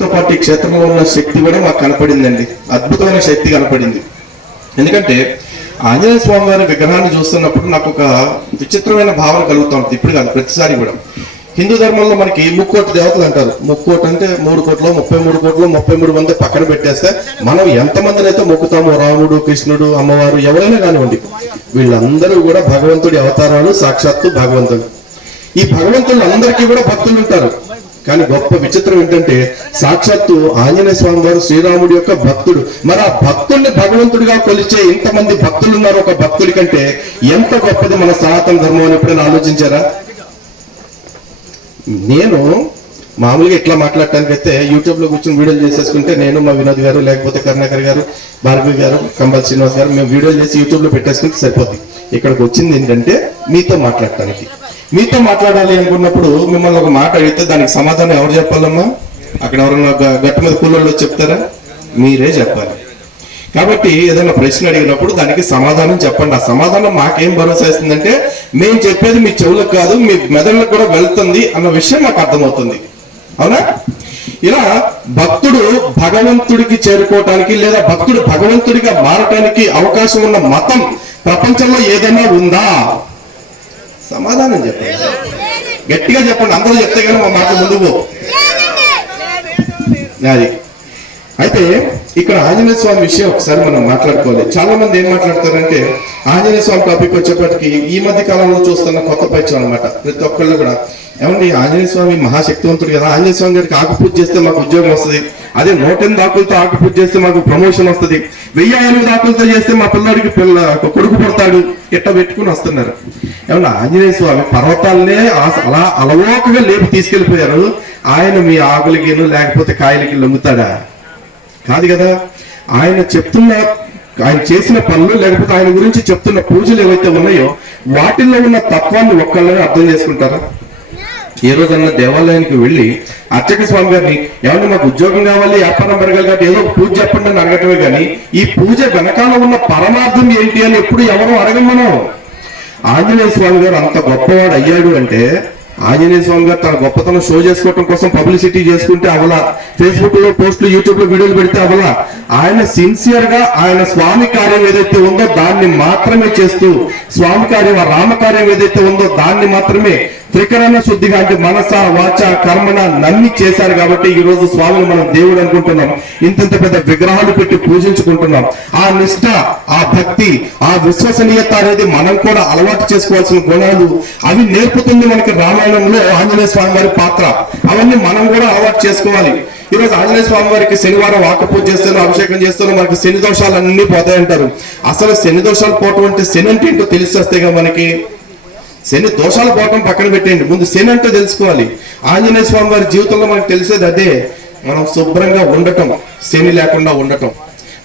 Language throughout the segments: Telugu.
తో పాటు ఈ క్షేత్రంలో ఉన్న శక్తి కూడా మాకు కనపడిందండి. అద్భుతమైన శక్తి కనపడింది. ఎందుకంటే ఆంజనేయ స్వామి వారి విగ్రహాన్ని చూస్తున్నప్పుడు నాకు ఒక విచిత్రమైన భావన కలుగుతూ ఉంటుంది. ఇప్పుడు కాదు, ప్రతిసారి కూడా. హిందూ ధర్మంలో మనకి ముక్కోటి దేవతలు అంటారు. ముక్కోటి అంటే 3 కోట్లు 33 కోట్లు 33 మంది పక్కన పెట్టేస్తే మనం ఎంతమందిని అయితే మొక్కుతామో, రాముడు, కృష్ణుడు, అమ్మవారు, ఎవరైనా కానివ్వండి, వీళ్ళందరూ కూడా భగవంతుడి అవతారాలు, సాక్షాత్తు భగవంతుడు. ఈ భగవంతులు అందరికీ కూడా భక్తులు ఉంటారు. కానీ గొప్ప విచిత్రం ఏంటంటే సాక్షాత్తు ఆంజనేయ స్వామి వారు శ్రీరాముడి యొక్క భక్తుడు. మరి ఆ భక్తుల్ని భగవంతుడిగా కొలిచే ఇంతమంది భక్తులు ఉన్నారు. ఒక భక్తుడి కంటే ఎంత గొప్పది మన సనాతన ధర్మం అని ఎప్పుడైనా ఆలోచించారా? నేను మామూలుగా ఇట్లా మాట్లాడటానికి అయితే యూట్యూబ్ లో కూర్చొని వీడియోలు చేసేసుకుంటే నేను, మా వినోద్ గారు, లేకపోతే కరుణాకర్ గారు, భార్గవి గారు, కంబల్ శ్రీనివాస్ గారు మేము వీడియోలు చేసి యూట్యూబ్ లో పెట్టేసుకుంటే సరిపోతుంది. ఇక్కడికి వచ్చింది ఏంటంటే మీతో మాట్లాడటానికి. మీతో మాట్లాడాలి అనుకున్నప్పుడు మిమ్మల్ని ఒక మాట అడిగితే దానికి సమాధానం ఎవరు చెప్పాలమ్మా? అక్కడ ఎవరన్నా గట్టు మీద కూలోళ్ళు చెప్తారా? మీరే చెప్పాలి. కాబట్టి ఏదైనా ప్రశ్న అడిగినప్పుడు దానికి సమాధానం చెప్పండి. ఆ సమాధానం మాకేం భరోసా ఇస్తుందంటే మేము చెప్పేది మీ చెవులకు కాదు, మీ మెదడులకు కూడా వెళ్తుంది అన్న విషయం మాకు అర్థమవుతుంది. అవునా? ఇలా భక్తుడు భగవంతుడికి చేరుకోవటానికి లేదా భక్తుడు భగవంతుడిగా మారటానికి అవకాశం ఉన్న మతం ప్రపంచంలో ఏదైనా ఉందా? సమాధానం చెప్పండి, గట్టిగా చెప్పండి. అందరూ చెప్తే కానీ మా మాట ముందుకు. అది అయితే ఇక్కడ ఆంజనేయ స్వామి విషయం ఒకసారి మనం మాట్లాడుకోవాలి. చాలా మంది ఏం మాట్లాడతారంటే ఆంజనేయ స్వామి టాపిక్ వచ్చేప్పటికి ఈ మధ్య కాలంలో చూస్తున్న కొత్త పరిచయం అనమాట. ప్రతి ఒక్కళ్ళు కూడా ఏమండి ఆంజనేయ స్వామి మహాశక్తివంతుడు కదా, ఆంజనేయ స్వామి గారికి ఆకు పూజ చేస్తే మాకు ఉద్యోగం వస్తుంది, అదే 108 ఆకులతో ఆకు పూజ చేస్తే మాకు ప్రమోషన్ వస్తుంది, 1008 ఆకులతో చేస్తే మా పిల్లాడికి కొడుకు పడతాడు, ఇట్లా పెట్టుకుని వస్తున్నారు. ఏమన్నా ఆంజనేయ స్వామి పర్వతాలనే అలా అలవోకగా లేపి తీసుకెళ్లిపోయారు. ఆయన మీ ఆకులకి లేకపోతే కాయలకి లొంగుతాడా? కాదు కదా. ఆయన చేసిన పనులు లేకపోతే ఆయన గురించి చెప్తున్న పూజలు ఏవైతే ఉన్నాయో వాటిల్లో ఉన్న తత్వాన్ని ఒక్కళ్ళని అర్థం చేసుకుంటారా? ఏ రోజన్నా దేవాలయానికి వెళ్ళి అర్చక స్వామి గారిని ఏమన్నా మాకు ఉద్యోగం కావాలి, వ్యాపారం పెరగాలి కాబట్టి ఏదో పూజ చెప్పండి అని అడగటమే కానీ ఈ పూజ వెనకాల ఉన్న పరమార్థం ఏంటి అని ఎప్పుడు ఎవరు అడగం. మనం ఆంజనేయ స్వామి గారు అంత గొప్పవాడు అయ్యాడు అంటే ఆంజనేయ స్వామి గారు తన గొప్పతనం షో చేసుకోవడం కోసం పబ్లిసిటీ చేసుకుంటే అవలా, ఫేస్బుక్ లో పోస్టులు, యూట్యూబ్ లో వీడియోలు పెడితే అవలా. ఆయన సిన్సియర్ గా ఆయన స్వామి కార్యం ఏదైతే ఉందో దాన్ని మాత్రమే చేస్తూ, స్వామి కార్యం ఆ రామకార్యం ఏదైతే ఉందో దాన్ని మాత్రమే త్రికరణ శుద్ధిగా అంటే మనస వాచ కర్మణ నమ్మి చేశారు. కాబట్టి ఈ రోజు స్వామిని మనం దేవుడు అనుకుంటున్నాం, ఇంతంత పెద్ద విగ్రహాలు పెట్టి పూజించుకుంటున్నాం. ఆ నిష్ఠ, ఆ భక్తి, ఆ విశ్వసనీయత అనేది మనం కూడా అలవాటు చేసుకోవాల్సిన గుణాలు అవి నేర్పుతుంది మనకి రామాయణంలో ఆంజనేయ స్వామి వారి పాత్ర. అవన్నీ మనం కూడా అలవాటు చేసుకోవాలి. ఈరోజు ఆంజనేయ స్వామి వారికి శనివారం ఆకుపూజ చేస్తాను, అభిషేకం చేస్తాను, మనకి శని దోషాలు అన్ని పోతాయంటారు. అసలు శని దోషాలు పోవటం అంటే శని అంటే ఏంటో తెలిసేస్తేగా మనకి. శని దోషాలు పోవటం పక్కన పెట్టేయండి, ముందు శని అంటే తెలుసుకోవాలి. ఆంజనేయ స్వామి వారి జీవితంలో మనకు తెలిసేది అదే, మనం శుభ్రంగా ఉండటం, శని లేకుండా ఉండటం,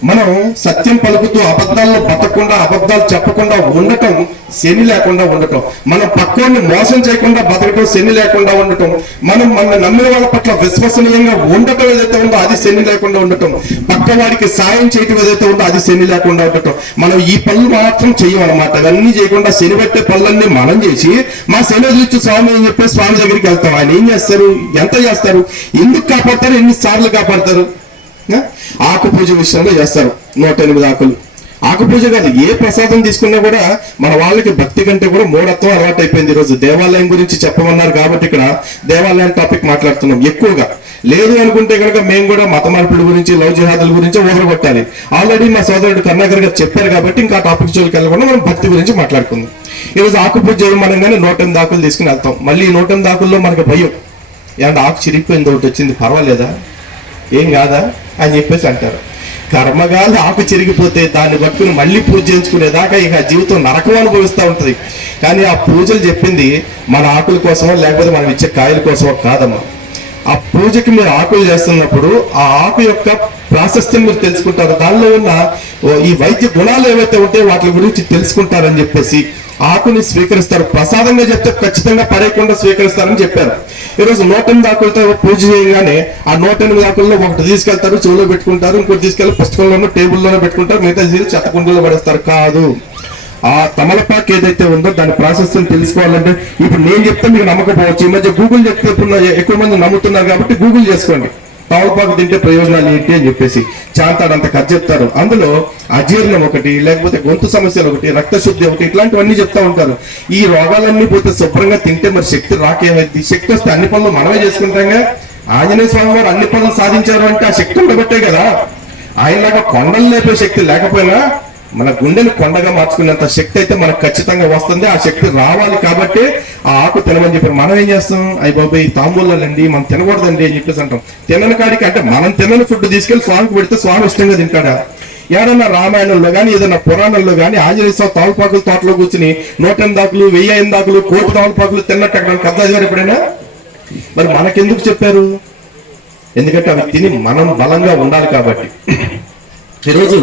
మనం సత్యం పలుకుతూ అబద్ధాల్లో బతకకుండా అబద్ధాలు చెప్పకుండా ఉండటం, శని లేకుండా ఉండటం, మనం పక్కవాడిని మోసం చేయకుండా బతకటం, శని లేకుండా ఉండటం, మనం మన నమ్మిన వాళ్ళ పట్ల విశ్వసనీయంగా ఉండటం ఏదైతే ఉందో అది శని లేకుండా ఉండటం, పక్కవాడికి సాయం చేయటం ఏదైతే ఉందో అది శని లేకుండా ఉండటం. మనం ఈ పనులు మాత్రం చెయ్యమన్నమాట. అవన్నీ చేయకుండా శని పట్టే పనులన్నీ మనం చేసి మా శని వదిలిచ్చు స్వామి అని చెప్పి స్వామి దగ్గరికి వెళ్తాం. ఆయన ఏం చేస్తారు, ఎంత చేస్తారు, ఎందుకు కాపాడతారు, ఎన్నిసార్లు కాపాడతారు? ఆకు పూజ విషయంలో చేస్తారు 108 ఆకులు. ఆకు పూజ కాదు, ఏ ప్రసాదం తీసుకున్నా కూడా మన వాళ్ళకి భక్తి కంటే కూడా మూఢత్వం అలవాటు అయిపోయింది. ఈరోజు దేవాలయం గురించి చెప్పమన్నారు కాబట్టి ఇక్కడ దేవాలయం టాపిక్ మాట్లాడుతున్నాం ఎక్కువగా. లేదు అనుకుంటే కనుక మేము కూడా మత మార్పిడి గురించి, లవ్ జిహాదుల గురించి ఊహరగొట్టాలి. ఆల్రెడీ మా సోదరుడు కరుణాకర్ గారు చెప్పారు కాబట్టి ఇంకా టాపిక్ జోలికి వెళ్ళకుండా మనం భక్తి గురించి మాట్లాడుకుందాం. ఈరోజు ఆకు పూజ చేయమనగానే 108 ఆకులు తీసుకుని వెళ్తాం. మళ్ళీ 108 ఆకుల్లో మనకి భయం, ఏమంటే ఆకు చిరిగిపోయింది, ఒకటి వచ్చింది, పర్వాలేదా, ఏం కాదా అని చెప్పేసి అంటారు. కర్మగాలు ఆకు చిరిగిపోతే దాన్ని పట్టుకుని మళ్ళీ పూజ చేయించుకునేదాకా ఇక జీవితం నరకం అనుభవిస్తూ ఉంటుంది. కానీ ఆ పూజలు చెప్పింది మన ఆకుల కోసమో లేకపోతే మనం ఇచ్చే కాయల కోసమో కాదమ్మా. ఆ పూజకి మీరు ఆకులు చేస్తున్నప్పుడు ఆ ఆకు యొక్క ప్రాశస్త్యం మీరు తెలుసుకుంటారు, దానిలో ఉన్న ఈ వైద్య గుణాలు ఏవైతే ఉంటాయో వాటి గురించి తెలుసుకుంటారని చెప్పేసి ఆకుని స్వీకరిస్తారు. ప్రసాదంగా చెప్తే ఖచ్చితంగా పడేయకుండా స్వీకరిస్తారని చెప్పారు. ఈరోజు 108 ఆకులతో పూజ చేయగానే ఆ 108 ఆకుల్లో ఒకటి తీసుకెళ్తారు, చెవులో పెట్టుకుంటారు, ఇంకోటి తీసుకెళ్లి పుస్తకంలోనూ టేబుల్లోనూ పెట్టుకుంటారు, మిగతా చెత్తకుండలో పడేస్తారు. కాదు, ఆ తమలపాకు ఏదైతే ఉందో దాని ప్రాసెస్ తెలుసుకోవాలంటే ఇప్పుడు నేను చెప్తే మీకు నమ్మకపోవచ్చు. ఈ మధ్య గూగుల్ చెప్తే ఎక్కువ మంది నమ్ముతున్నారు కాబట్టి గూగుల్ చేసుకోండి, తమలపాకు తింటే ప్రయోజనాలు ఏంటి అని చెప్పేసి చాంతాడంత కథ చెప్తారు. అందులో అజీర్ణం ఒకటి, లేకపోతే గొంతు సమస్యలు ఒకటి, రక్తశుద్ధి ఒకటి, ఇట్లాంటివన్నీ చెప్తా ఉంటారు. ఈ రోగాలన్నీ పోతే శుభ్రంగా తింటే మరి శక్తి రాకేమైంది? శక్తి వస్తే అన్ని పనులు మనమే చేసుకుంటాంగా. ఆంజనేయ స్వామి వారు అన్ని పనులు సాధించారు అంటే ఆ శక్తి ఉండబట్టే కదా. ఆయనలాగా కొండలు లేపే శక్తి లేకపోయినా మన గుండెని కొండగా మార్చుకునేంత శక్తి అయితే మనకు ఖచ్చితంగా వస్తుంది. ఆ శక్తి రావాలి కాబట్టి ఆ ఆకు తినమని చెప్పారు. మనం ఏం చేస్తాం? అయ్యి బాబాయ్ తాంబూలండి, మనం తినకూడదండి అని చెప్పేసి అంటాం. తినని కాడికి అంటే మనం తినని ఫుడ్ తీసుకెళ్లి స్వామికి పెడితే స్వామి ఇష్టంగా తింటాడా? ఏడన్నా రామాయణంలో కానీ ఏదన్నా పురాణంలో కానీ ఆంజనేయ స్వామి తమలపాకుల తోటలో కూర్చుని 108 ఆకులు 1008 ఆకులు 1,000 తమలపాకులు తిన్నట్టు అక్కడ కథ చదివారు ఎప్పుడైనా? మరి మనకెందుకు చెప్పారు? ఎందుకంటే అవి తిని మనం బలంగా ఉండాలి కాబట్టి. ఈరోజు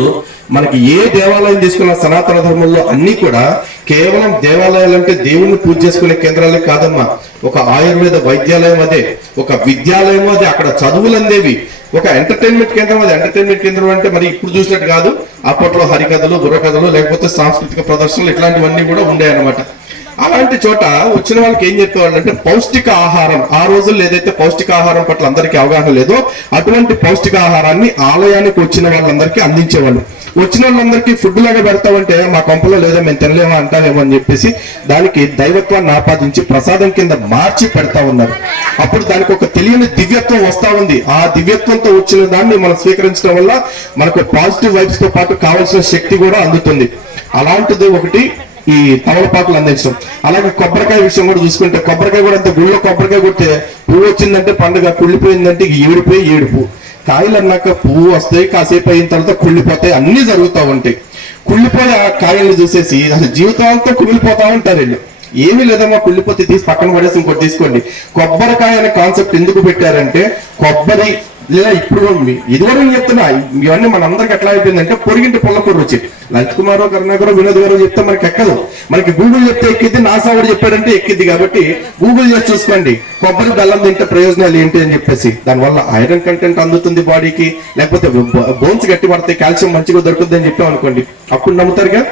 మనకి ఏ దేవాలయం తీసుకున్న సనాతన ధర్మంలో అన్ని కూడా కేవలం దేవాలయాలు అంటే దేవుణ్ణి పూజ చేసుకునే కేంద్రాలే కాదమ్మా. ఒక ఆయుర్వేద వైద్యాలయం అదే, ఒక విద్యాలయం అదే, అక్కడ చదువులు అందేవి, ఒక ఎంటర్టైన్మెంట్ కేంద్రం అది. ఎంటర్టైన్మెంట్ కేంద్రం అంటే మరి ఇప్పుడు చూసినట్టు కాదు. అప్పట్లో హరికథలు, బుర్రకథలు, లేకపోతే సాంస్కృతిక ప్రదర్శనలు ఇట్లాంటివన్నీ కూడా ఉండేవన్నమాట. అలాంటి చోట వచ్చిన వాళ్ళకి ఏం చెప్పేవాళ్ళు అంటే పౌష్టిక ఆహారం. ఆ రోజుల్లో ఏదైతే పౌష్టికాహారం పట్ల అందరికీ అవగాహన లేదో అటువంటి పౌష్టికాహారాన్ని ఆలయానికి వచ్చిన వాళ్ళందరికీ అందించేవాళ్ళు. వచ్చిన వాళ్ళందరికీ ఫుడ్ లాగా పెడతామంటే మా కొంపలో లేదా మేము తినలేమో అంటారేమో అని చెప్పేసి దానికి దైవత్వాన్ని ఆపాదించి ప్రసాదం కింద మార్చి పెడతా ఉన్నారు. అప్పుడు దానికి ఒక తెలియని దివ్యత్వం వస్తా ఉంది. ఆ దివ్యత్వంతో వచ్చిన దాన్ని మనం స్వీకరించడం వల్ల మనకు పాజిటివ్ వైబ్స్ తో పాటు కావాల్సిన శక్తి కూడా అందుతుంది. అలాంటిది ఒకటి ఈ తమలపాకులు అందించడం. అలాగే కొబ్బరికాయ విషయం కూడా చూసుకుంటే కొబ్బరికాయ కూడా అంతే. గుళ్ళో కొబ్బరికాయ కొడితే పువ్వు వచ్చిందంటే పండుగ, కుళ్ళిపోయిందంటే ఏడుపు. కాయలు అన్నాక పువ్వు వస్తాయి, కాసేపు అయిన తర్వాత కుళ్ళిపోతాయి, అన్ని జరుగుతూ ఉంటాయి. కుళ్ళిపోయే ఆ కాయల్ని చూసేసి అసలు జీవితాంతం కుళ్ళిపోతా ఉంటారు వీళ్ళు. ఏమీ లేదమ్మా, కుళ్ళిపోతే తీసి పక్కన పడేసి ఇంకోటి తీసుకోండి. కొబ్బరికాయ అనే కాన్సెప్ట్ ఎందుకు పెట్టారంటే కొబ్బరి లేదా ఇప్పుడు ఇదివరకు చెప్తున్నా ఇవన్నీ మనందరికి ఎట్లా అయిపోయిందంటే పొరిగింటి పుల్లకూర వచ్చి లలిత్ కుమార్ కరుణాకర్ వినోద్ గారు చెప్తే మనకి ఎక్కదు. మనకి గూగుల్ చెప్తే ఎక్కిద్ది, నాసావుడు చెప్పాడంటే ఎక్కిద్ది. కాబట్టి గూగుల్ చేసి చూసుకోండి కొబ్బరి బెల్లం తింటే ప్రయోజనాలు ఏంటి అని చెప్పేసి. దానివల్ల ఐరన్ కంటెంట్ అందుతుంది బాడీకి, లేకపోతే బోన్స్ గట్టి పడతాయి, కాల్షియం మంచిగా దొరుకుతుంది అని చెప్పాం అనుకోండి, అప్పుడు నమ్ముతారుగా.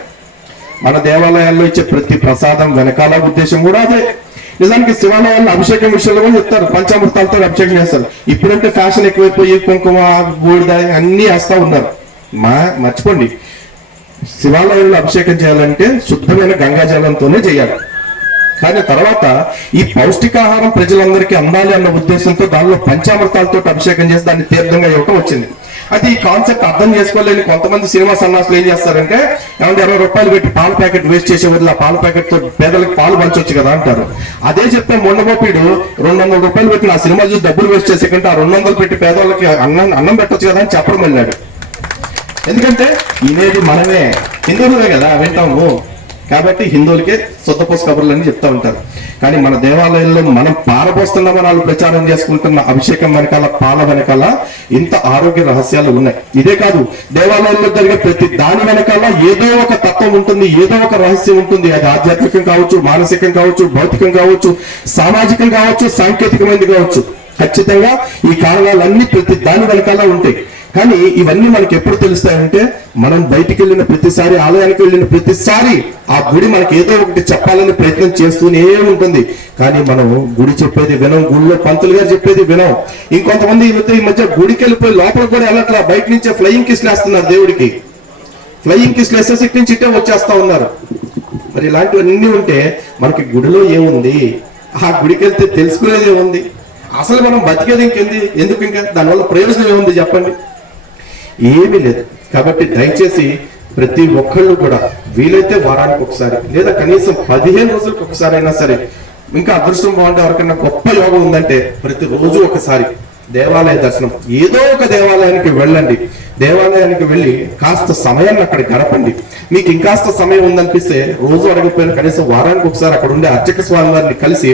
మన దేవాలయాల్లో ఇచ్చే ప్రతి ప్రసాదం వెనకాల ఉద్దేశం కూడా అదే. నిజానికి శివాలయాల్లో అభిషేకం విషయంలో కూడా చెప్తారు, పంచామృతాలతో అభిషేకం చేస్తారు. ఇప్పుడంటే ఫ్యాషన్ ఎక్కువైపోయి కుంకుమ, బూడిద అన్ని వేస్తా ఉన్నారు. మర్చిపోండి, శివాలయంలో అభిషేకం చేయాలంటే శుద్ధమైన గంగాజలంతోనే చేయాలి. కానీ తర్వాత ఈ పౌష్టికాహారం ప్రజలందరికీ అందాలి అన్న ఉద్దేశంతో దానిలో పంచామృతాలతో అభిషేకం చేసి దాన్ని తీర్థంగా ఇవ్వటం వచ్చింది. అయితే ఈ కాన్సెప్ట్ అర్థం చేసుకోలేని కొంతమంది సినిమా సన్నాసులు ఏం చేస్తారంటే ఏమంటే 20 రూపాయలు పెట్టి పాల ప్యాకెట్ వేస్ట్ చేసే వదిలి ఆ పాల ప్యాకెట్ తో పేదలకు పాలు పంచవచ్చు కదా అంటారు. అదే చెప్తే మొండగోపీడు 200 రూపాయలు పెట్టి ఆ సినిమా చూసి డబ్బులు వేస్ట్ చేసే కంటే ఆ 200 పెట్టి పేదవాళ్ళకి అన్నం పెట్టొచ్చు కదా అని చెప్పడం వెళ్ళాడు. ఎందుకంటే ఇదేది మనమే, హిందువులే కదా వింటాము కాబట్టి హిందువులకే సొత్తపోసు కబుర్లు అని చెప్తా ఉంటారు. కానీ మన దేవాలయంలో మనం పారపోస్తున్నామని వాళ్ళు ప్రచారం చేసుకుంటున్న అభిషేకం వెనకాల, పాల వెనకాల ఇంత ఆరోగ్య రహస్యాలు ఉన్నాయి. ఇదే కాదు, దేవాలయంలో జరిగే ప్రతి దాని వెనకాల ఏదో ఒక తత్వం ఉంటుంది, ఏదో ఒక రహస్యం ఉంటుంది. అది ఆధ్యాత్మికం కావచ్చు, మానసికం కావచ్చు, భౌతికం కావచ్చు, సామాజికం కావచ్చు, సాంకేతికమైనది కావచ్చు. ఖచ్చితంగా ఈ కారణాలన్నీ ప్రతి దాని వెనకాల ఉంటాయి. కానీ ఇవన్నీ మనకి ఎప్పుడు తెలుస్తాయంటే మనం బయటికి వెళ్ళిన ప్రతిసారి, ఆలయానికి వెళ్ళిన ప్రతిసారి ఆ గుడి మనకి ఏదో ఒకటి చెప్పాలని ప్రయత్నం చేస్తూనే ఉంటుంది. కానీ మనం గుడి చెప్పేది వినం, గుడిలో పంతులు గారు చెప్పేది వినం. ఇంకొంతమంది ఈ మధ్య గుడికి వెళ్ళిపోయి లోపల కూడా వెళ్ళట్లా, బయట నుంచే ఫ్లయింగ్ కిస్లు వేస్తున్నారు దేవుడికి. ఫ్లయింగ్ కిస్లు వేసేసి ఇటు నుంచి ఇట్టే వచ్చేస్తా ఉన్నారు. మరి ఇలాంటివన్నీ ఉంటే మనకి గుడిలో ఏముంది, ఆ గుడికి వెళ్తే తెలుసుకునేది ఏముంది, అసలు మనం బతికేది ఇంకేంది, ఎందుకు ఇంకా దానివల్ల ప్రయోజనం ఏముంది చెప్పండి? ఏమీ లేదు. కాబట్టి దయచేసి ప్రతి ఒక్కళ్ళు కూడా వీలైతే వారానికి ఒకసారి లేదా కనీసం 15 రోజులకు ఒకసారి అయినా సరే, ఇంకా అదృష్టం బాగుంటే ఎవరికైనా గొప్ప యోగం ఉందంటే ప్రతిరోజు ఒకసారి దేవాలయ దర్శనం, ఏదో ఒక దేవాలయానికి వెళ్ళండి. దేవాలయానికి వెళ్ళి కాస్త సమయాన్ని అక్కడ గడపండి. మీకు ఇంకాస్త సమయం ఉందనిపిస్తే రోజు అడగకపోయినా కనీసం వారానికి ఒకసారి అక్కడ ఉండే అర్చక స్వామి వారిని కలిసి,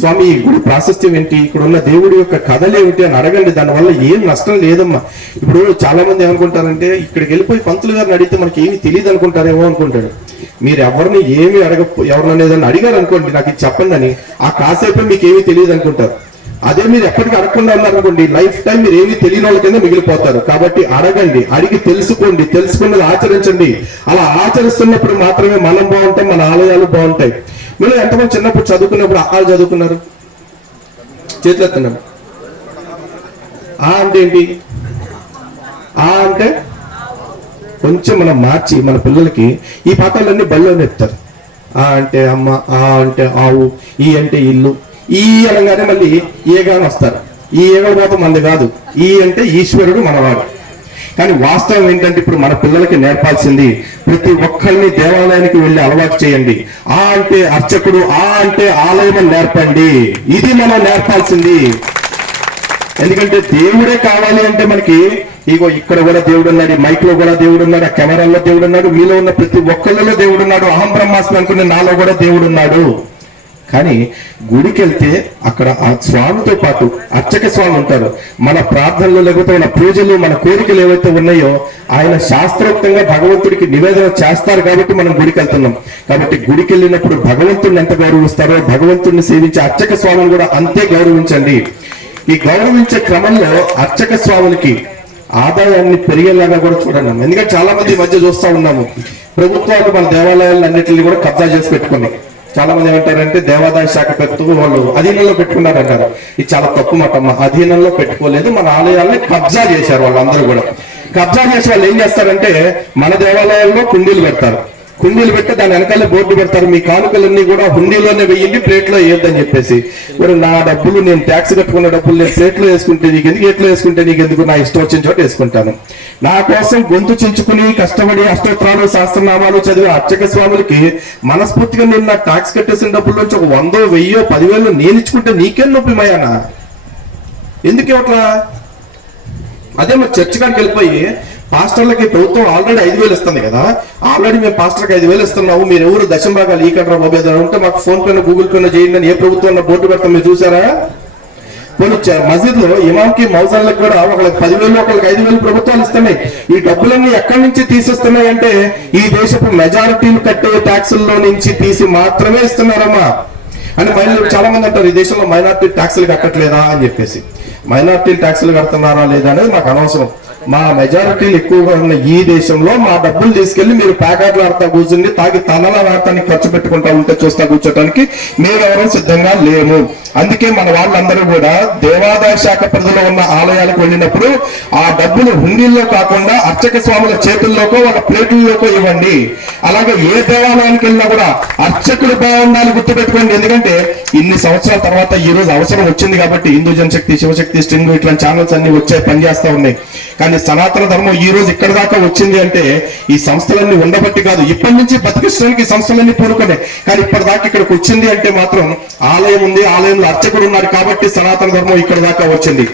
స్వామి ఈ గుడి ప్రాశస్త్యం ఏంటి, ఇక్కడ ఉన్న దేవుడి యొక్క కథలు ఏమిటి అని అడగండి. దానివల్ల ఏం నష్టం లేదమ్మా. ఇప్పుడు చాలా మంది ఏమనుకుంటారంటే ఇక్కడికి వెళ్ళిపోయి పంతులు గారిని అడిగితే మనకి ఏమి తెలియదు అనుకుంటారేమో అనుకుంటాడు. మీరు ఎవరిని ఏమి ఎవరిని ఏదైనా అడిగారు అనుకోండి, నాకు ఇది చెప్పండి అని, ఆ కాసేపే మీకు ఏమీ తెలియదు అనుకుంటారు. అదే మీరు ఎప్పటికీ అడగకుండా ఉన్నారనుకోండి, లైఫ్ టైం మీరు ఏమీ తెలియని వాళ్ళ కింద మిగిలిపోతారు. కాబట్టి అడగండి, అడిగి తెలుసుకోండి, తెలుసుకున్నది ఆచరించండి. అలా ఆచరిస్తున్నప్పుడు మాత్రమే మనం బాగుంటాం, మన ఆలయాలు బాగుంటాయి. మీరు ఎంతమంది చిన్నప్పుడు చదువుకున్నప్పుడు అక్కాలు చదువుకున్నారు? చేతులు ఎత్తున్నాం. ఆ అంటే ఏంటి? ఆ అంటే కొంచెం మనం మార్చి మన పిల్లలకి ఈ పాఠాలన్నీ బడిలో నేర్పుతారు. ఆ అంటే అమ్మ, ఆ అంటే ఆవు, ఈ అంటే ఇల్లు, ఈ అనగానే మళ్ళీ ఏగాని వస్తారు. ఈ ఏగల పోతే మంది కాదు, ఈ అంటే ఈశ్వరుడు మనవాడు. కానీ వాస్తవం ఏంటంటే ఇప్పుడు మన పిల్లలకి నేర్పాల్సింది, ప్రతి ఒక్కరిని దేవాలయానికి వెళ్ళి అలవాటు చేయండి. ఆ అంటే అర్చకుడు, ఆ అంటే ఆలయం నేర్పండి. ఇది మనం నేర్పాల్సింది. ఎందుకంటే దేవుడే కావాలి అంటే మనకి ఇగో ఇక్కడ కూడా దేవుడు ఉన్నాడు, ఈ మైక్ లో కూడా దేవుడు ఉన్నాడు, ఆ కెమెరాల్లో దేవుడు ఉన్నాడు, మీలో ఉన్న ప్రతి ఒక్కళ్ళలో దేవుడు ఉన్నాడు, అహం బ్రహ్మాస్మి అనుకునే నాలో కూడా దేవుడు ఉన్నాడు. కానీ గుడికి వెళ్తే అక్కడ ఆ స్వామితో పాటు అర్చక స్వామి ఉంటారు. మన ప్రార్థనలు, లేకపోతే మన పూజలు, మన కోరికలు ఏవైతే ఉన్నాయో ఆయన శాస్త్రోక్తంగా భగవంతుడికి నివేదన చేస్తారు కాబట్టి మనం గుడికి వెళ్తున్నాం. కాబట్టి గుడికి వెళ్ళినప్పుడు భగవంతుడిని ఎంత గౌరవిస్తారో భగవంతుడిని సేవించే అర్చక స్వామిని కూడా అంతే గౌరవించండి. ఈ గౌరవించే క్రమంలో అర్చక స్వాములకి ఆదాయాన్ని పెరిగేలాగా కూడా చూడండి. ఎందుకంటే చాలా మంది ఈ మధ్య చూస్తూ ఉన్నాము, ప్రభుత్వాలు మన దేవాలయాలన్నింటినీ కూడా కబ్జా చేసి పెట్టుకుని చాలా మంది ఏమంటారంటే దేవాదాయ శాఖ పెడుతూ వాళ్ళు అధీనంలో పెట్టుకున్నారంటారు. ఇది చాలా తప్పు మాట. అధీనంలో పెట్టుకోలేదు, మన ఆలయాల్ని కబ్జా చేశారు. వాళ్ళందరూ కూడా కబ్జా చేసి వాళ్ళు ఏం చేస్తారంటే మన దేవాలయాల్లో కుండీలు పెడతారు. కుండీలు పెట్టి దాని వెనకాల బోర్డు పెడతారు, మీ కానుకలన్నీ కూడా హుండీలోనే వెయ్యండి, ప్లేట్లో వేయొద్దని చెప్పేసి. మరి నా డబ్బులు, నేను ట్యాక్స్ కట్టుకున్న డబ్బులు నేను ప్లేట్లో వేసుకుంటే నీకు ఎందుకు, ఎట్లో వేసుకుంటే నీకు ఎందుకు, నా ఇష్టం వచ్చిన చోట వేసుకుంటాను. నా కోసం గొంతు చించుకుని కష్టపడి అష్టోత్తరాలు, శాస్త్రనామాలు చదివే అర్చక స్వాములకి మనస్ఫూర్తిగా నేను నా ట్యాక్స్ కట్టేసిన డబ్బుల నుంచి ఒక 100, 1000, 10,000 నేను ఇచ్చుకుంటే నీకేం నొప్పి మయానా? ఎందుకు ఇవ్వట్లా? అదే మరి చర్చ్ కాడికి వెళ్ళిపోయి పాస్టర్లకి ప్రభుత్వం ఆల్రెడీ 5,000 ఇస్తుంది కదా, ఆల్రెడీ మేము పాస్టర్కి 5,000 ఇస్తున్నాము, మీరు ఎవరు దశంభాగాలు ఈ కంట్రా బాబు ఏదైనా ఉంటే మాకు ఫోన్ పేలో, గూగుల్ పేలో చేయండి అని ఏ ప్రభుత్వం బోర్డు పెడతాం మీరు చూసారా? కొన్ని మసీద్ లో ఇమాంకి, మౌజాన్లకు కూడా ఒకళ్ళకి 10,000, ఒకళ్ళకి 5,000 ప్రభుత్వాలు ఇస్తున్నాయి. ఈ డబ్బులన్నీ ఎక్కడి నుంచి తీసిస్తున్నాయి అంటే ఈ దేశపు మెజారిటీలు కట్టే ట్యాక్సుల్లో నుంచి తీసి మాత్రమే ఇస్తున్నారమ్మా. అని మహిళలు చాలా మంది అంటారు, ఈ దేశంలో మైనార్టీ ట్యాక్సులు కట్టట్లేదా అని చెప్పేసి. మైనార్టీ ట్యాక్సులు కడుతున్నారా లేదా అనేది మాకు అనవసరం. మా మెజారిటీలు ఎక్కువగా ఉన్న ఈ దేశంలో మా డబ్బులు తీసుకెళ్లి మీరు ప్యాకెట్లు ఆడతా కూర్చుండి తాగి తనల వాడటానికి ఖర్చు పెట్టుకుంటా ఉంటే చూస్తా కూర్చోటానికి మేమెవరూ సిద్ధంగా లేము. అందుకే మన వాళ్ళందరూ కూడా దేవాదాయ శాఖ పరిధిలో ఉన్న ఆలయాలకు వెళ్ళినప్పుడు ఆ డబ్బులు హుండీల్లో కాకుండా అర్చక స్వాముల చేతుల్లోకో వాళ్ళ ప్లేట్లలోకో ఇవ్వండి. అలాగే ఏ దేవాలయానికి వెళ్ళినా కూడా అర్చకులు బాగుండాలి, గుర్తుపెట్టుకోండి. ఎందుకంటే ఇన్ని సంవత్సరాల తర్వాత ఈ రోజు అవసరం వచ్చింది కాబట్టి హిందూ జనశక్తి, శివశక్తి, స్ట్రింగ్ ఇట్లాంటి ఛానల్స్ అన్ని వచ్చాయి, పనిచేస్తా ఉన్నాయి. కానీ సనాతన ధర్మం ఈ రోజు ఇక్కడ దాకా వచ్చింది అంటే ఈ సంస్థలన్నీ ఉండబట్టి కాదు, ఇప్పటి నుంచి బతికించడానికి ఈ సంస్థలన్నీ పూనుకునే. కానీ ఇప్పటిదాకా ఇక్కడికి వచ్చింది అంటే మాత్రం ఆలయం ఉంది, ఆలయంలో అర్చకుడు ఉన్నారు కాబట్టి సనాతన ధర్మం ఇక్కడ దాకా వచ్చింది.